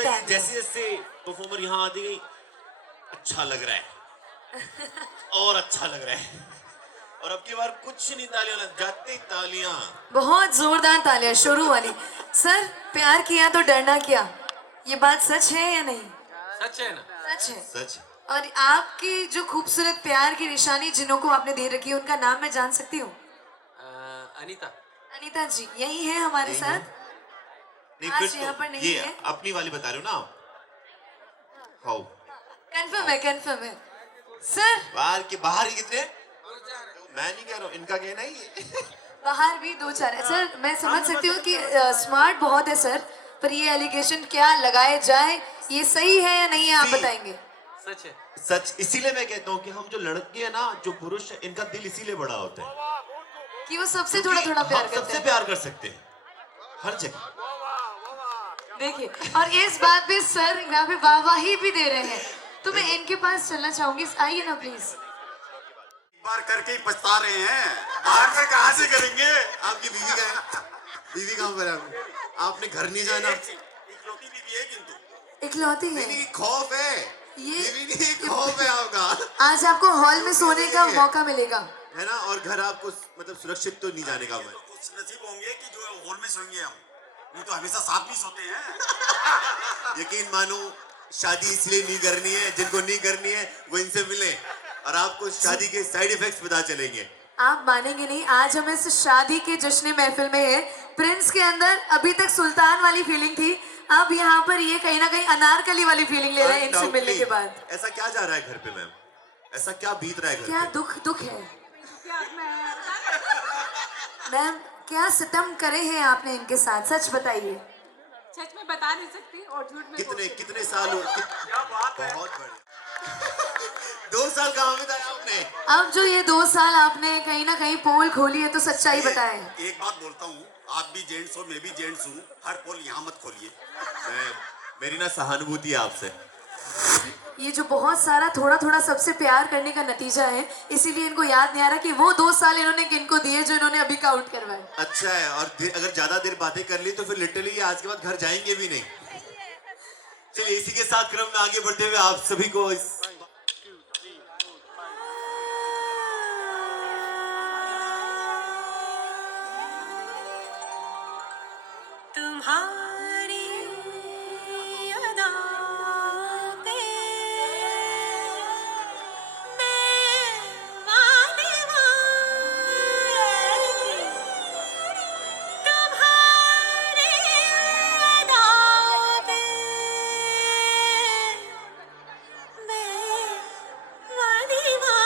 understand. जैसे जैसे परफॉर्मर यहाँ आती गई अच्छा लग रहा है और अच्छा लग रहा है और अब की बार कुछ नहीं तालियां लग जाती तालियां बहुत जोरदार तालियां शुरू वाली। सर प्यार किया तो डरना क्या, ये बात सच है या नहीं? सच है ना? सच है। सच और आपकी जो खूबसूरत प्यार की निशानी जिन्हों को आपने दे रखी है उनका नाम मैं जान सकती हूँ? अनीता। अनीता जी यही है हमारे यही साथ? नहीं आज फिर यहाँ पर तो नहीं ये है। अपनी वाली बता रहे हो ना आप? हाउ कंफर्म है, कंफर्म है सर। बाहर ही कितने? मैं नहीं कह रहा हूँ, इनका कहना ही है। बाहर भी 2-4 है सर। मैं समझ सकती हूँ कि स्मार्ट बहुत है सर, पर ये एलिगेशन क्या लगाए जाए, ये सही है या नहीं है आप बताएंगे? सच है। सच इसीलिए मैं कहता हूँ कि हम जो लड़के हैं ना, जो पुरुष है, इनका दिल इसीलिए बड़ा होता है कि वो सबसे थोड़ा थोड़ा प्यार हम करते सबसे हैं। प्यार कर सकते हैं हर जगह। देखिए और इस बात पे सर यहाँ पे वाहवाही भी दे रहे हैं, तो मैं इनके पास चलना चाहूंगी। आइए ना प्लीज। बार करके ही पछता रहे हैं, बाहर में कहाँ से करेंगे? आपकी बीवी का है? बीवी कहाँ पर है? आपने घर नहीं जाना? इकलौती बीवी है किंतु इकलौती है नहीं खौफ है, ये। बीवी नहीं खौफ है आपका। आज आपको हॉल में सोने का मौका मिलेगा है ना, और घर आपको मतलब सुरक्षित तो नहीं जाने का मैं। कुछ नसीब होंगे कि जो हॉल में सोएंगे हम, नहीं तो हमेशा साथ भी सोते हैं। यकीन मानो शादी इसलिए नहीं करनी है, जिनको नहीं करनी है वो इनसे मिले और आपको शादी के साइड इफेक्ट्स पता चलेंगे। आप मानेंगे नहीं, आज हम इस शादी के जश्न महफिल में है। प्रिंस के अंदर अभी तक सुल्तान वाली फीलिंग थी, अब यहाँ पर ये कहीं ना कहीं अनारकली वाली फीलिंग ले रहे हैं इनसे मिलने के बाद। ऐसा क्या जा रहा है घर पे मैम? ऐसा क्या बीत रहा है घर क्या पे? दुख है मैम, क्या सितम करे हैं आपने इनके साथ, सच बताइए। सच में बता नहीं सकती और झूठ में कितने साल हो? क्या बात है? बहुत बढ़िया। 2 साल कहाँ बिताया आपने? अब जो ये 2 साल आपने कहीं ना कहीं पोल खोली है तो सच्चाई बताएं। एक बात बोलता हूँ, आप भी जेंट्स हो, मैं भी जेंट्स हूँ, हर पोल यहाँ मत खोलिए। मेरी ना सहानुभूति है आपसे। ये जो बहुत सारा थोड़ा थोड़ा सबसे प्यार करने का नतीजा है, इसीलिए इनको याद नहीं आ रहा कि वो 2 साल इन्होंने किनको दिए जो इन्होंने अभी काउंट करवाए। अच्छा है, और अगर ज्यादा देर बातें कर ली तो फिर लिटरली आज के बाद घर जाएंगे भी नहीं। चलिए इसी के साथ क्रम में आगे बढ़ते हुए आप सभी को इस तुम्हारी अदा पे मैं वादीवान, तुम्हारी अदा पे मैं वादीवान।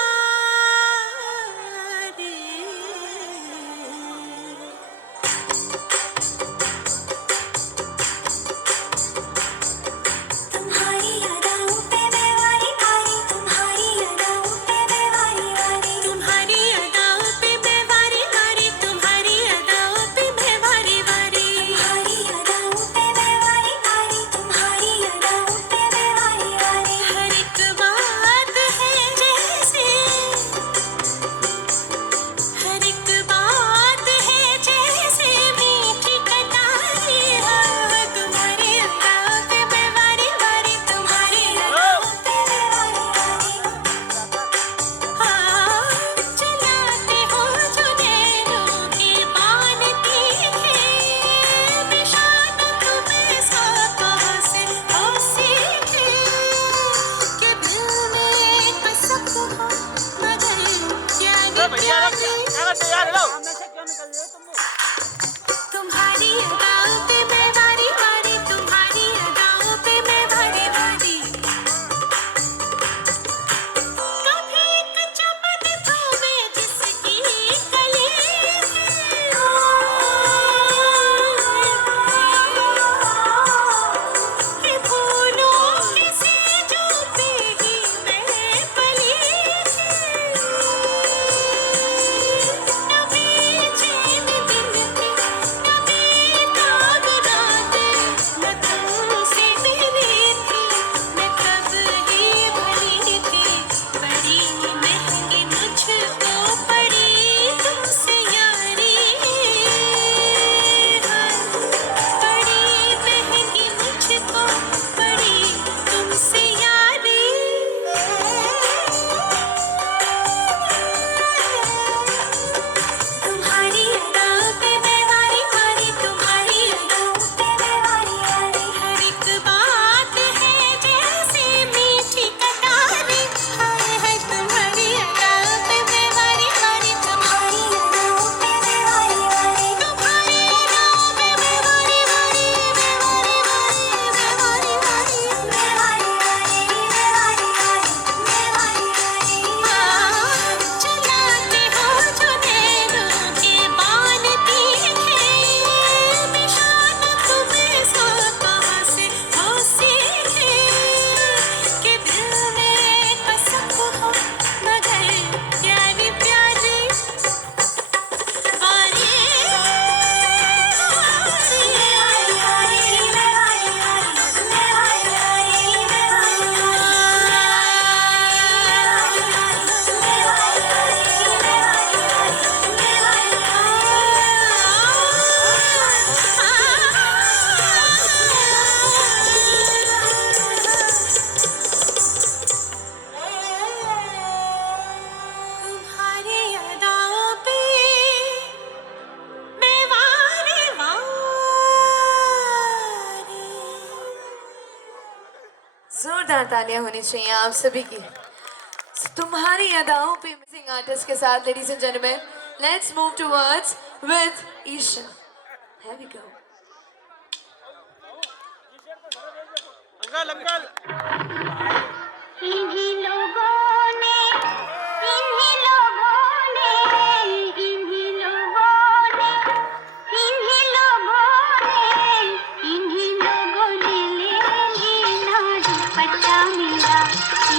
तुम्हारी अदाओं पे मैं वारी वारी, तुम्हारी अदाओं पे मैं वारी वारी, तुम्हारी अदाओं पे मैं वारी वारी, तुम्हारी अदाओं पे मैं वारी वारी, तुम्हारी अदाओं पे मैं वारी वारी, तुम्हारी अदाओं पे मैं वारी वारी। हर एक बात है जैसे, हर एक बात है जैसे मीठी कटारी हो, तुम्हारी अदाओं पे मैं वारी वारी, तुम्हारी अदाओं पे मैं वारी वारी। हाँ चलाते हो जो नैनों की बान तीखे, निशाना तुम्हें साँपों से हो सीखे, कि दिल में कसक हो मगर क्या तुम्हारी अदाओं पे मैं वारी वारी, तुम्हारी अदाओं पे मैं वारी वारी। कभी एक चमन चूमे जिसकी कली से, फूलों की सेजों पे ही मैं पली थी। न बीच जोरदार तालियां होनी चाहिए आप सभी की तुम्हारी अदाओं पे मिसिंग आर्टिस्ट के साथ. Ladies and gentleman, let's move towards with Isha. Here we go. इन्हीं लोगों ने इन्हीं लोगों ने इन्हीं लोगों ने इन्हीं लोगों ने इन्हीं लोगों ने ले लीना दुपट्टा मेरा.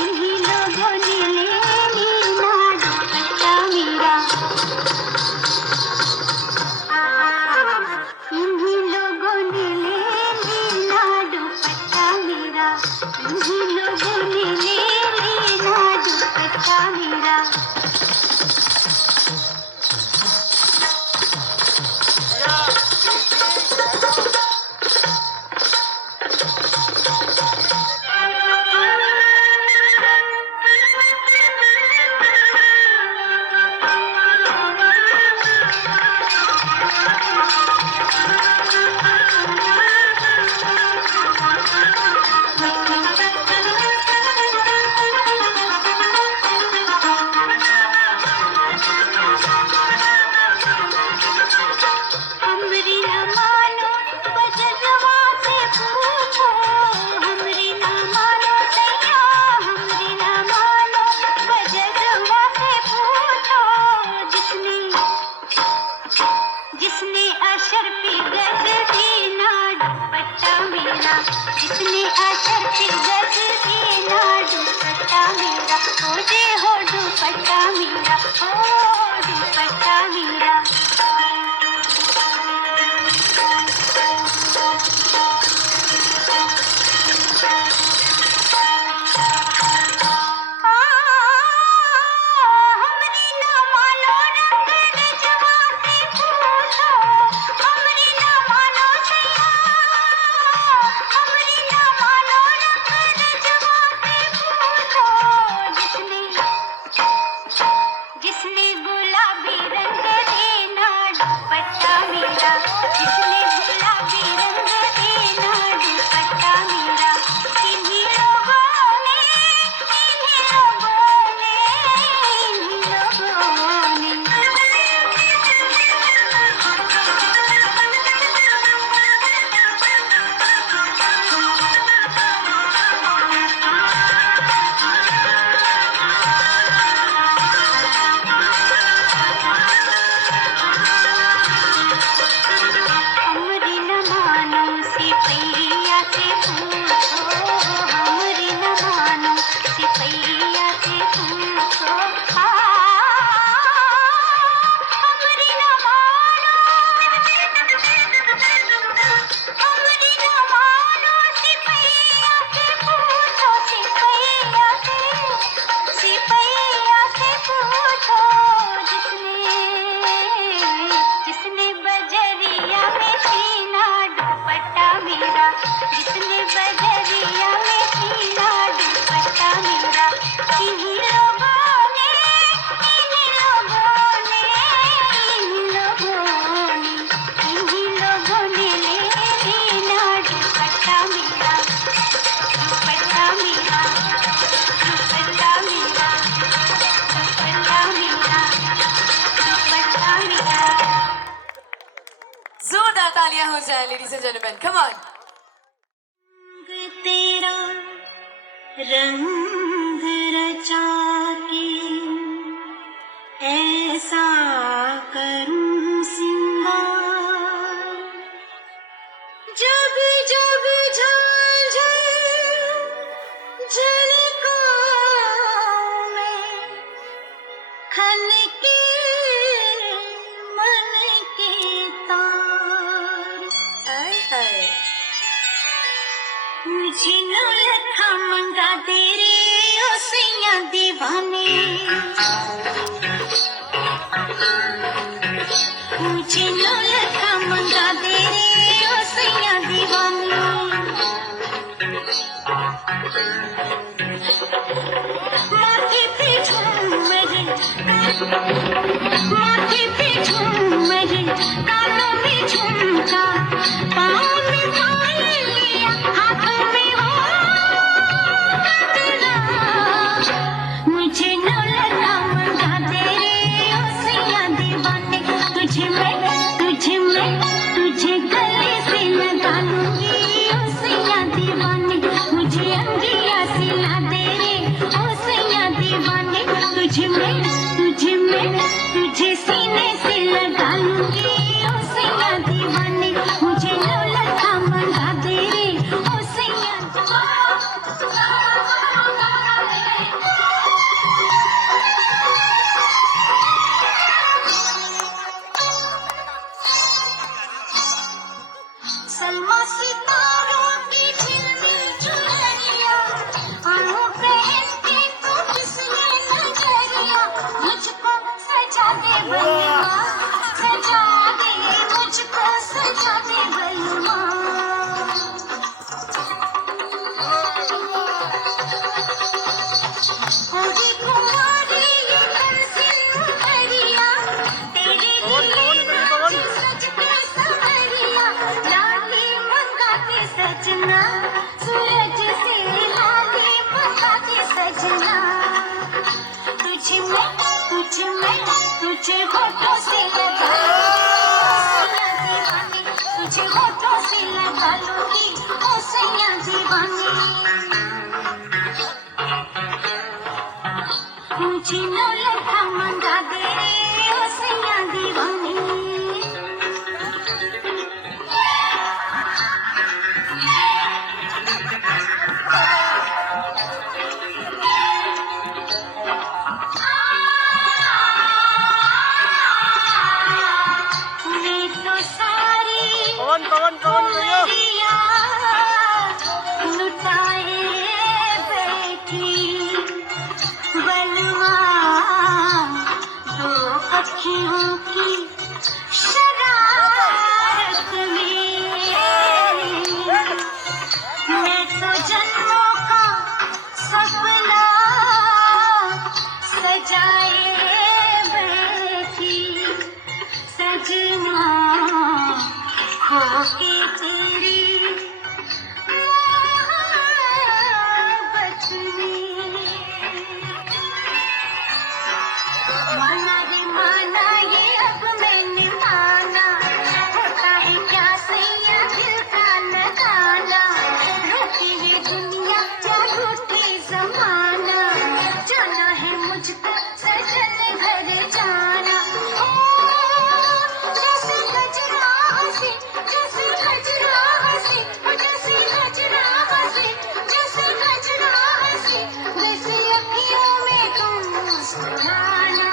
इन्हीं लोगों ने ले लीना दुपट्टा मेरा. इन्हीं लोगों ने ले लीना दुपट्टा मेरा. इन्हीं लोगों ने ले लीना दुपट्टा मेरा. हमरी न मानो बजरवा से पूछो. हमरी न मानो सैया. हमरी न मानो बजरवा से पूछो. जिसने जिसने अशर पे गज दीना दुपट्टा मेरा. जिसने अशर पे गज दीना दुपट्टा मेरा. हो जे हो दुपट्टा मेरा. हो दुपट्टा मेरा. हमरी न मानो रंग रजवा से पूछो. हमरी न मानो सैया. हमरी न मानो रंग रजवा से पूछो. जिसने गुलाबी रंग देना दुपट्टा मेरा. जिसने गुलाबी रंग देना दुपट्टा मेरा. इन्हीं लोगों ने इन्हीं लोगों ने इन्हीं लोगों ने. हमरी न मानो सिपैया से पूछो. हमरी न मानो सिपैया से पूछो. हमरी न मानो हमरी न मानो सिपैया से पूछो. सिपैया से पूछो. जिसने बजरिया में सीना दुपट्टा मेरा. जिसने बजरिया में सीना दुपट्टा मेरा. इन्हीं लोगों ने इन्हीं लोगों ने इन्हीं लोगों ने इन्हीं लोगों ने ले लेना दुपट्टा मेरा. दुपट्टा मेरा. दुपट्टा मेरा. दुपट्टा मेरा. दुपट्टा मेरा. जोरदार तालियां हो जाए ladies and gentleman. Come on. तेरा रंग रचा के ऐसा करूं सिंगार. जब जब झांझर झलकाऊं मैं. खनके मन के तार. मुझे नौलखा मंगा तेरे ओ सैया दीवाने. मुझे नौलखा मंगा तेरे ओ सैया दीवाने. माथे पे झूमर माथे पे झूमर. कानों में झुमका. पाँव में पायल लिया. हाथों में हो मैं तुझे होठों से लगा लूंगी, तुझे होठों से लगा लूंगी, ओ सैया दीवानी। मुझे नौलखा मंगा दे ओ सैया दीवानी। मैं तो सारी दुनिया लुटाए बैठी, बलवा दो अखियों की शरारत में। मैं तो जन्मों का सपना सजाए बैठी, सजना खो के तेरी मोहब्बत में। माना रे माना ये अब मैंने माना, होता है क्या सैया दिल का लगाना। रोती है दुनिया क्या रोती जमाना, जाना है मुझको सजन घर जाना। ओ जैसे गजरा हंसी, जैसे गजरा हंसी, जैसे गजरा हंसी, जैसे गजरा हंसी, वैसे अखियों में तुम मुस्कुराना।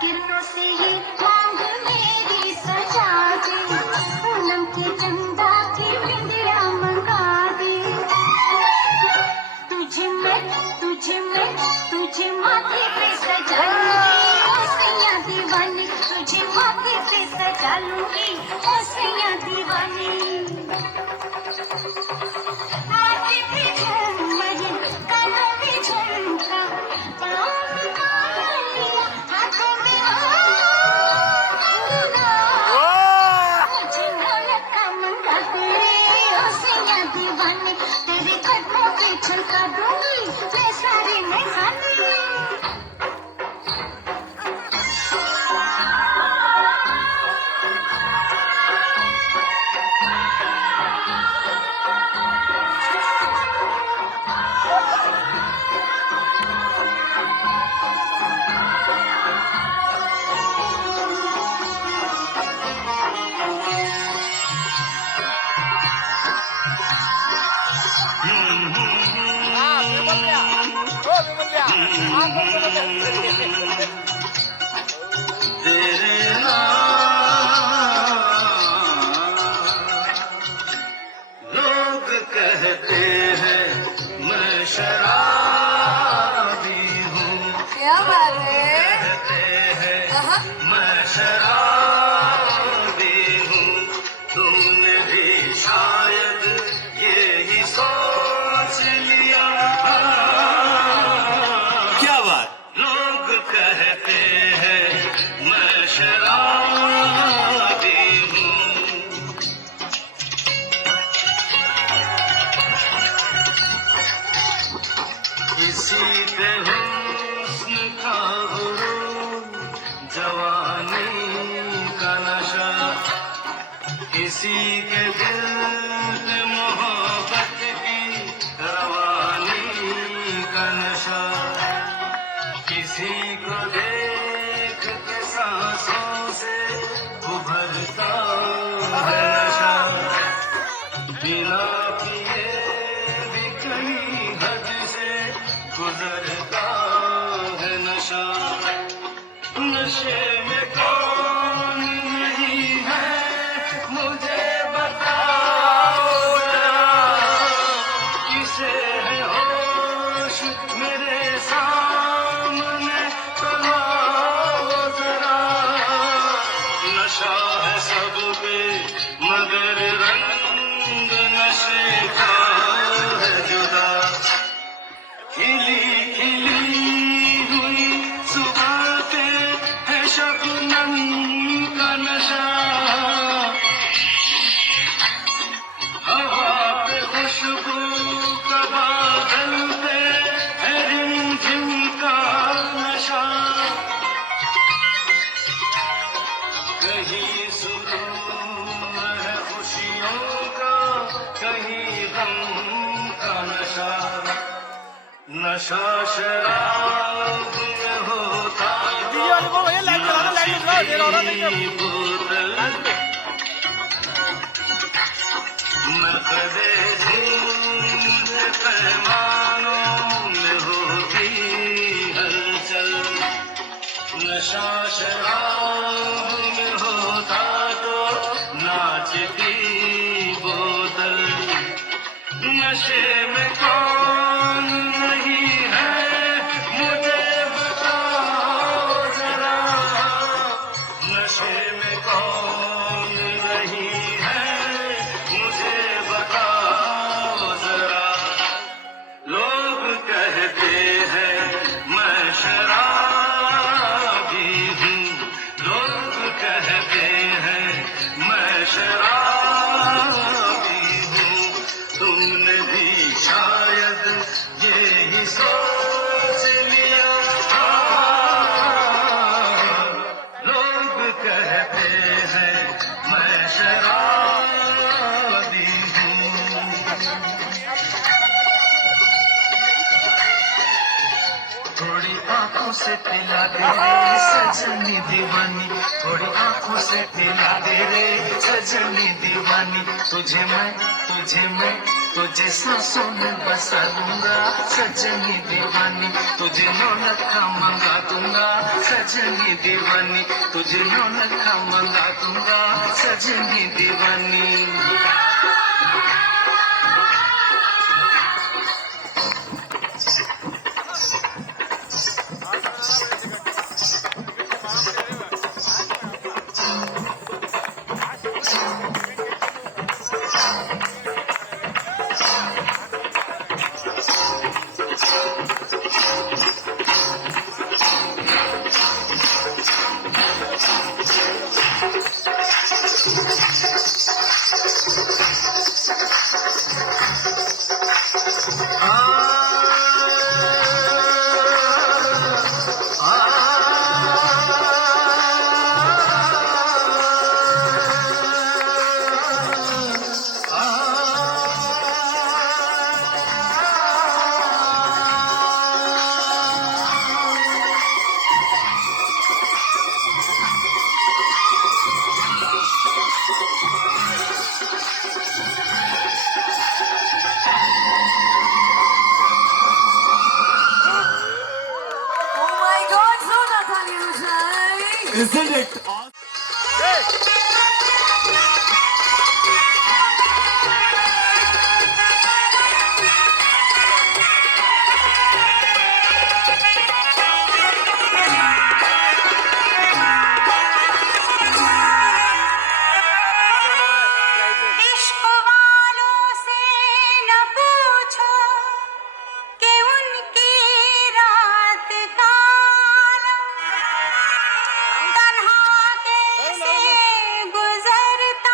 किरणों से ही मांग मेरी सजा दे, पूनम की चंदा की बिंदिया मंगा दे। तुझे मैं तुझे माथे पे सजा लूंगी, ओ सैया दीवानी। तुझे माथे पे सजा लूंगी, ओ सैया दीवानी। माथे पे झूमर, कानों पे झुमका, पाँव में मालिया, हाथों में कंगना। मुझे नौलखा मंगा दे ओ सैया दीवानी, तेरे कदमों पे झुका दूंगी मैं सारे निशाने। लोग कहते हैं मैं शराबी हूँ, क्या बात है। मैं शराबी हूँ, तुमने भी शायद यही सोच लिया। क्या बात। लोग कहते हैं मैं शराबी हूँ, किसी पे हुस्न का गुरूर, जवानी का नशा, किसी के दिल में मोहब्बत की रवानी का नशा, किसी को देख के सांसों से उभरता है नशा, बिना पिए भी कहीं हद से गुजरता है नशा। नशे में कौन नहीं है मुझे बताओ जरा, किसे है होश मेरे सामने तो लाओ जरा। नशा है सब पे मगर रंग नशे का है जुदा, खिली खिली हुई सुबह पे है शबनम का नशा, हवा पे खुशबू का बादल पे है रिमझिम का नशा। नशा शराब में होता बोतल नकदे झूठ पैमानों में होती हलचल नशा शराब में होता तो नाचती बोतल नशे में कौन नहीं है मुझे बताओ जरा नशे में कौन नहीं है मुझे बताओ जरा लोग कहते हैं मैं शराबी हूँ लोग कहते हैं मैं शराबी हूँ तुमने भी शायद यही सोच लिया लोग कहते हैं मैं शराबी हूँ थोड़ी आंखों से पिला दे रे सजनी दीवानी थोड़ी आंखों से पिला दे रे सजनी दीवानी तुझे सांसों में बसा दूंगा सजनी दीवानी तुझे नौलखा मंगा दूंगा सजनी दीवानी तुझे नौलखा मंगा दूंगा सजनी दीवानी Oh my God, so Natalia Ujai. Isn't it? इश्क वालों से न पूछो कि उनकी रात काल तन्हा कैसे गुजरता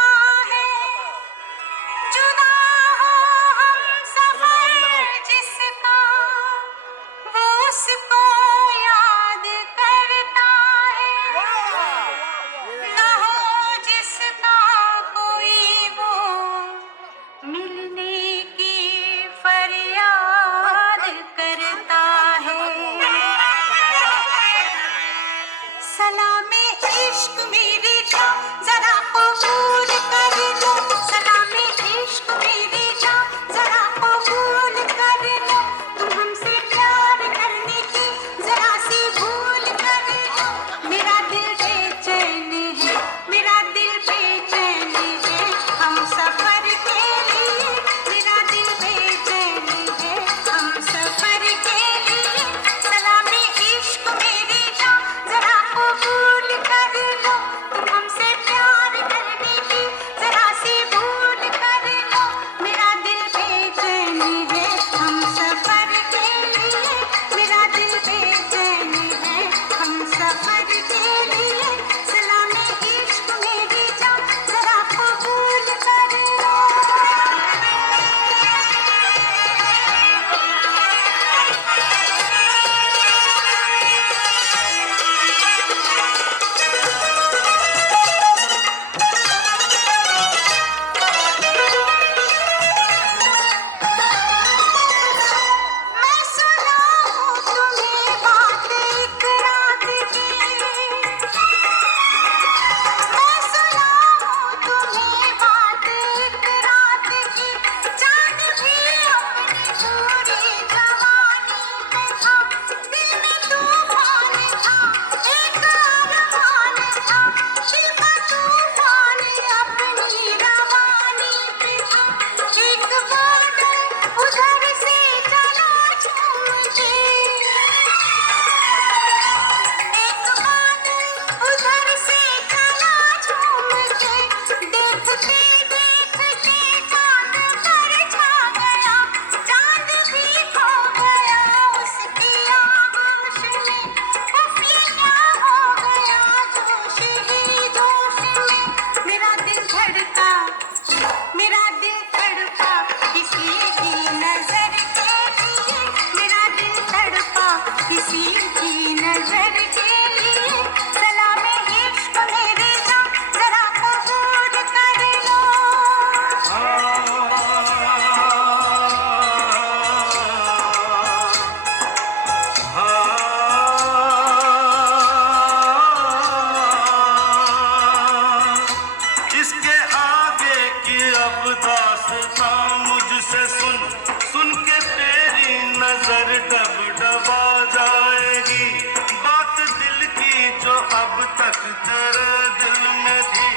तक तेरे दिल में थी,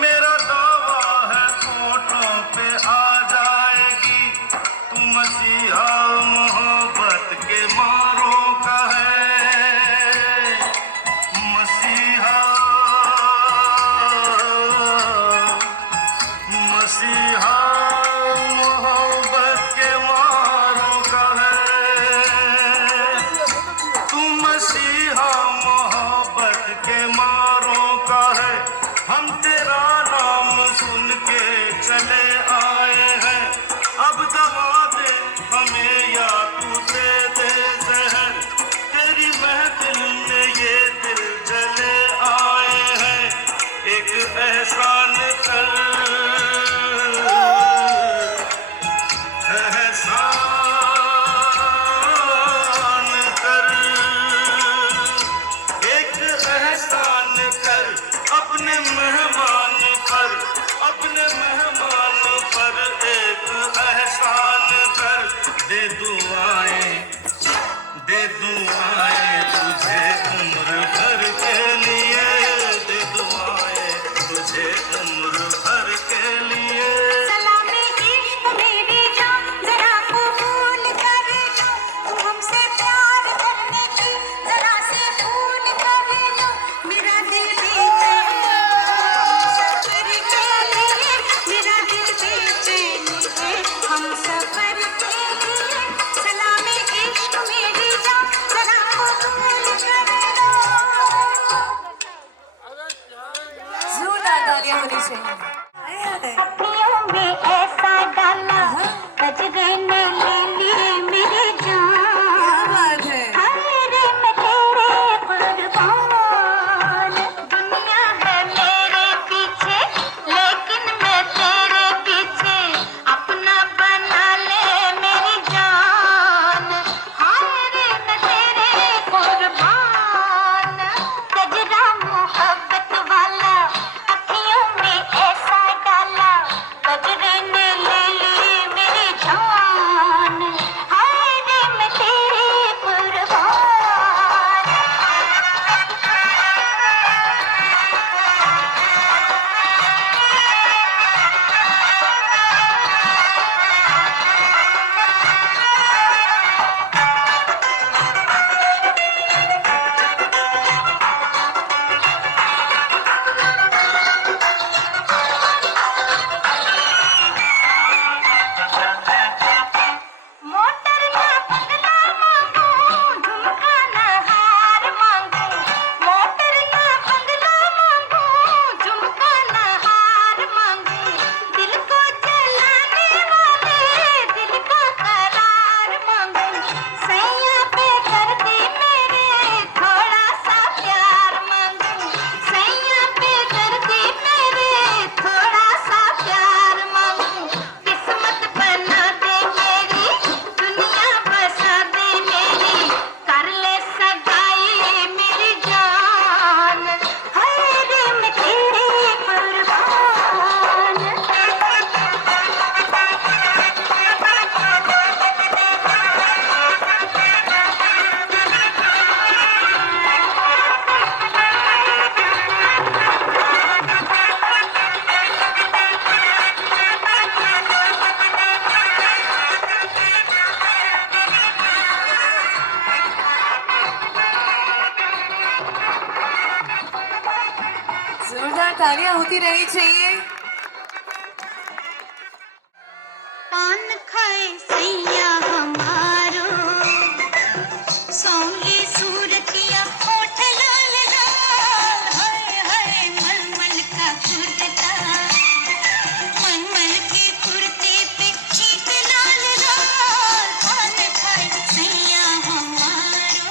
मेरा दावा है होठों पे आ जाएगी। तू मसीहा मोहब्बत के मारों का है, मसीहा मसीहा मोहब्बत के मारों का है। तू मसीहा मोहब्बत के मारों का है। हम तेरा नाम सुन के चले आए हैं, अब दवा दे हमें या तू दे दे जहर। तेरी महफिल में ये दिल जले आए हैं, एक एहसान कर, एहसान कर, एक एहसान कर अपने मेहमान पर, अपने मेहमान पर एक एहसान कर। दे दुआएं तुझे उम्र भर के लिए, दे दुआएं तुझे उम्र भर के लिए। सलामे इश्क मेरी जान जरा कबूल कर लो, तू हमसे प्यार करने की जरा से भूल कर लो। मेरा दिल बेचैन सफर के लिए, मेरा दिल बेचैन है हम सफर के लिए। सलामे इश्क मेरी जान जरा कबूल कर लो। जोरदार तालियां होनी चाहिए। हाय हाय। अखियों में ऐसा डाला गजरे ने ले ली मेरी जान। क्या बात है। हाय रे मैं तेरे कुर्बान, दुनिया है मेरे पीछे लेकिन मैं तेरे पीछे, अपना बना ले मेरी जान। हाय रे मैं तेरे कुर्बान, गजरा मोहब्बत वाला अखियों में ऐसा डाला, गजरे ने ले ली मेरी जान। हाय रे मैं तेरे कुर्बान। मोटर ना बंगला मांगू, झुमका ना हार मांगू। मोटर ना बंगला मांगू, झुमका ना हार मांगू। दिल को जलाने वाले दिल का करार मांगू। सैया पे कर दे मेरे थोड़ा सा प्यार मांगू। सैया पे कर दे मेरे थोड़ा सा प्यार मांगू। किस्मत बना दे मेरी, दुनिया बसा दे मेरी, कर ले सगाई मेरी जान। हाय रे मैं तेरे कुर्बान। जोरदार तालियां होती रहनी चाहिए। पान खाए सैया हमारो, सौंगे सूरतिया होठ लाल लाल। हाय हाय मलमल का कुर्ता, मलमल की कुर्ते पे चीत लाल लाल। पान खाए सैया हमारो।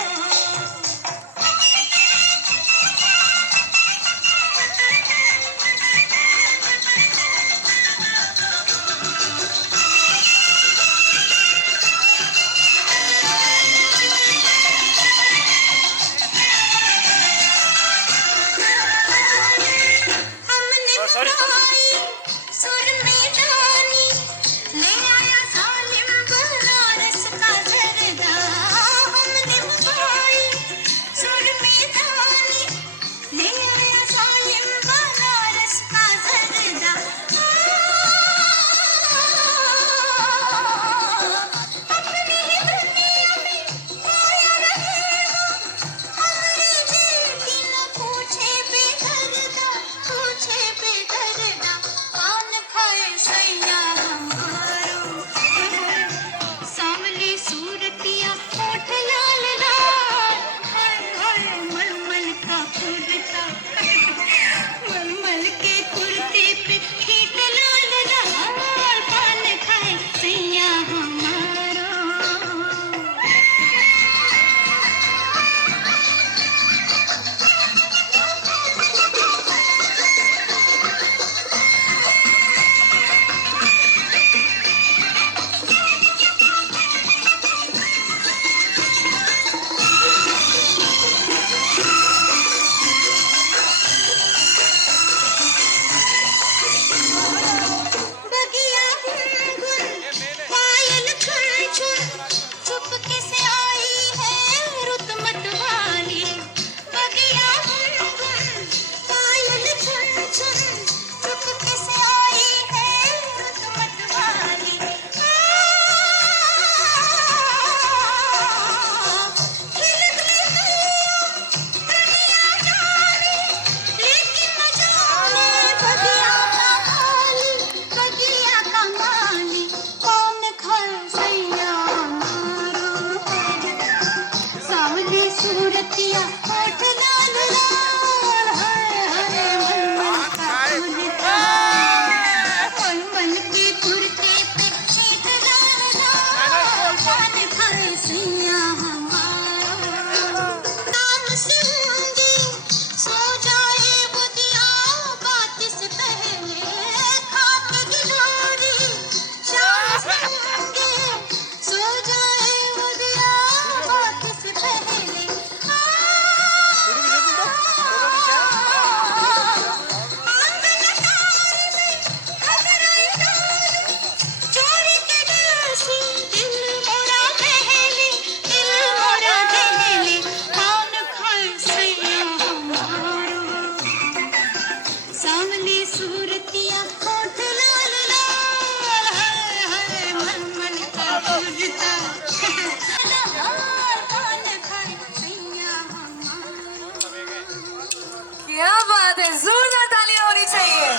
बात है, जोरदार तालियां होनी चाहिए।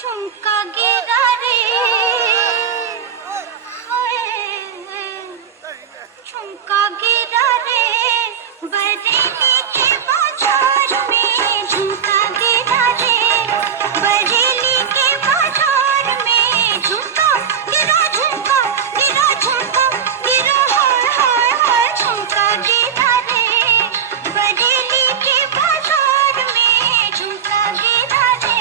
झुमका गिरा रे, हाय, झुमका गिरा रे, बरेली के बाजार में झुमका गिरा रे, बरेली के बाजार में झुमका गिरा, झुमका गिरा, झुमका गिरा, हाय हाय हाय, झुमका गिरा रे, बरेली के बाजार में झुमका गिरा रे।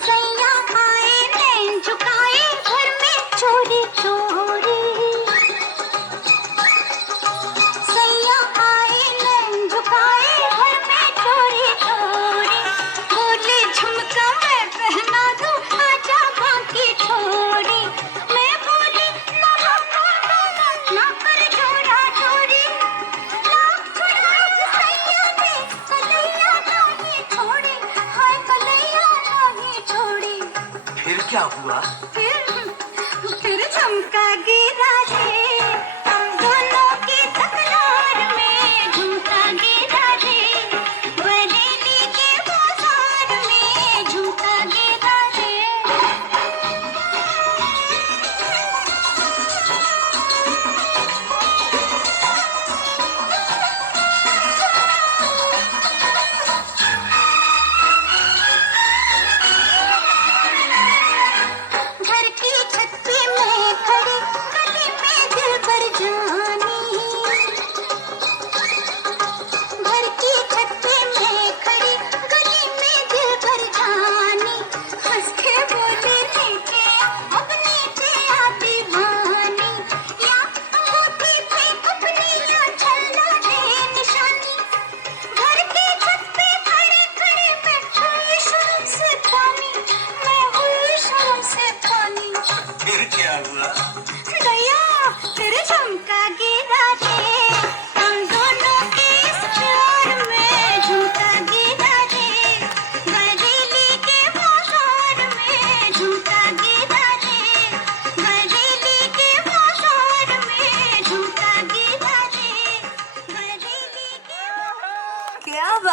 सैया आए नैन झुकाए घर में चोरी चोरी, सैया आए नैन झुकाए घर में चोरी चोरी, बोले झुमका मैं पहना दूं आजा बाकी छोरी, मैं बोली ना ना कर छोरा छोरी, लाख छुड़ा सैया ने कलैया नहीं छोड़ी, हाय कलैया नहीं छोड़ी। फिर क्या हुआ? फिर झुमका गिरा रे,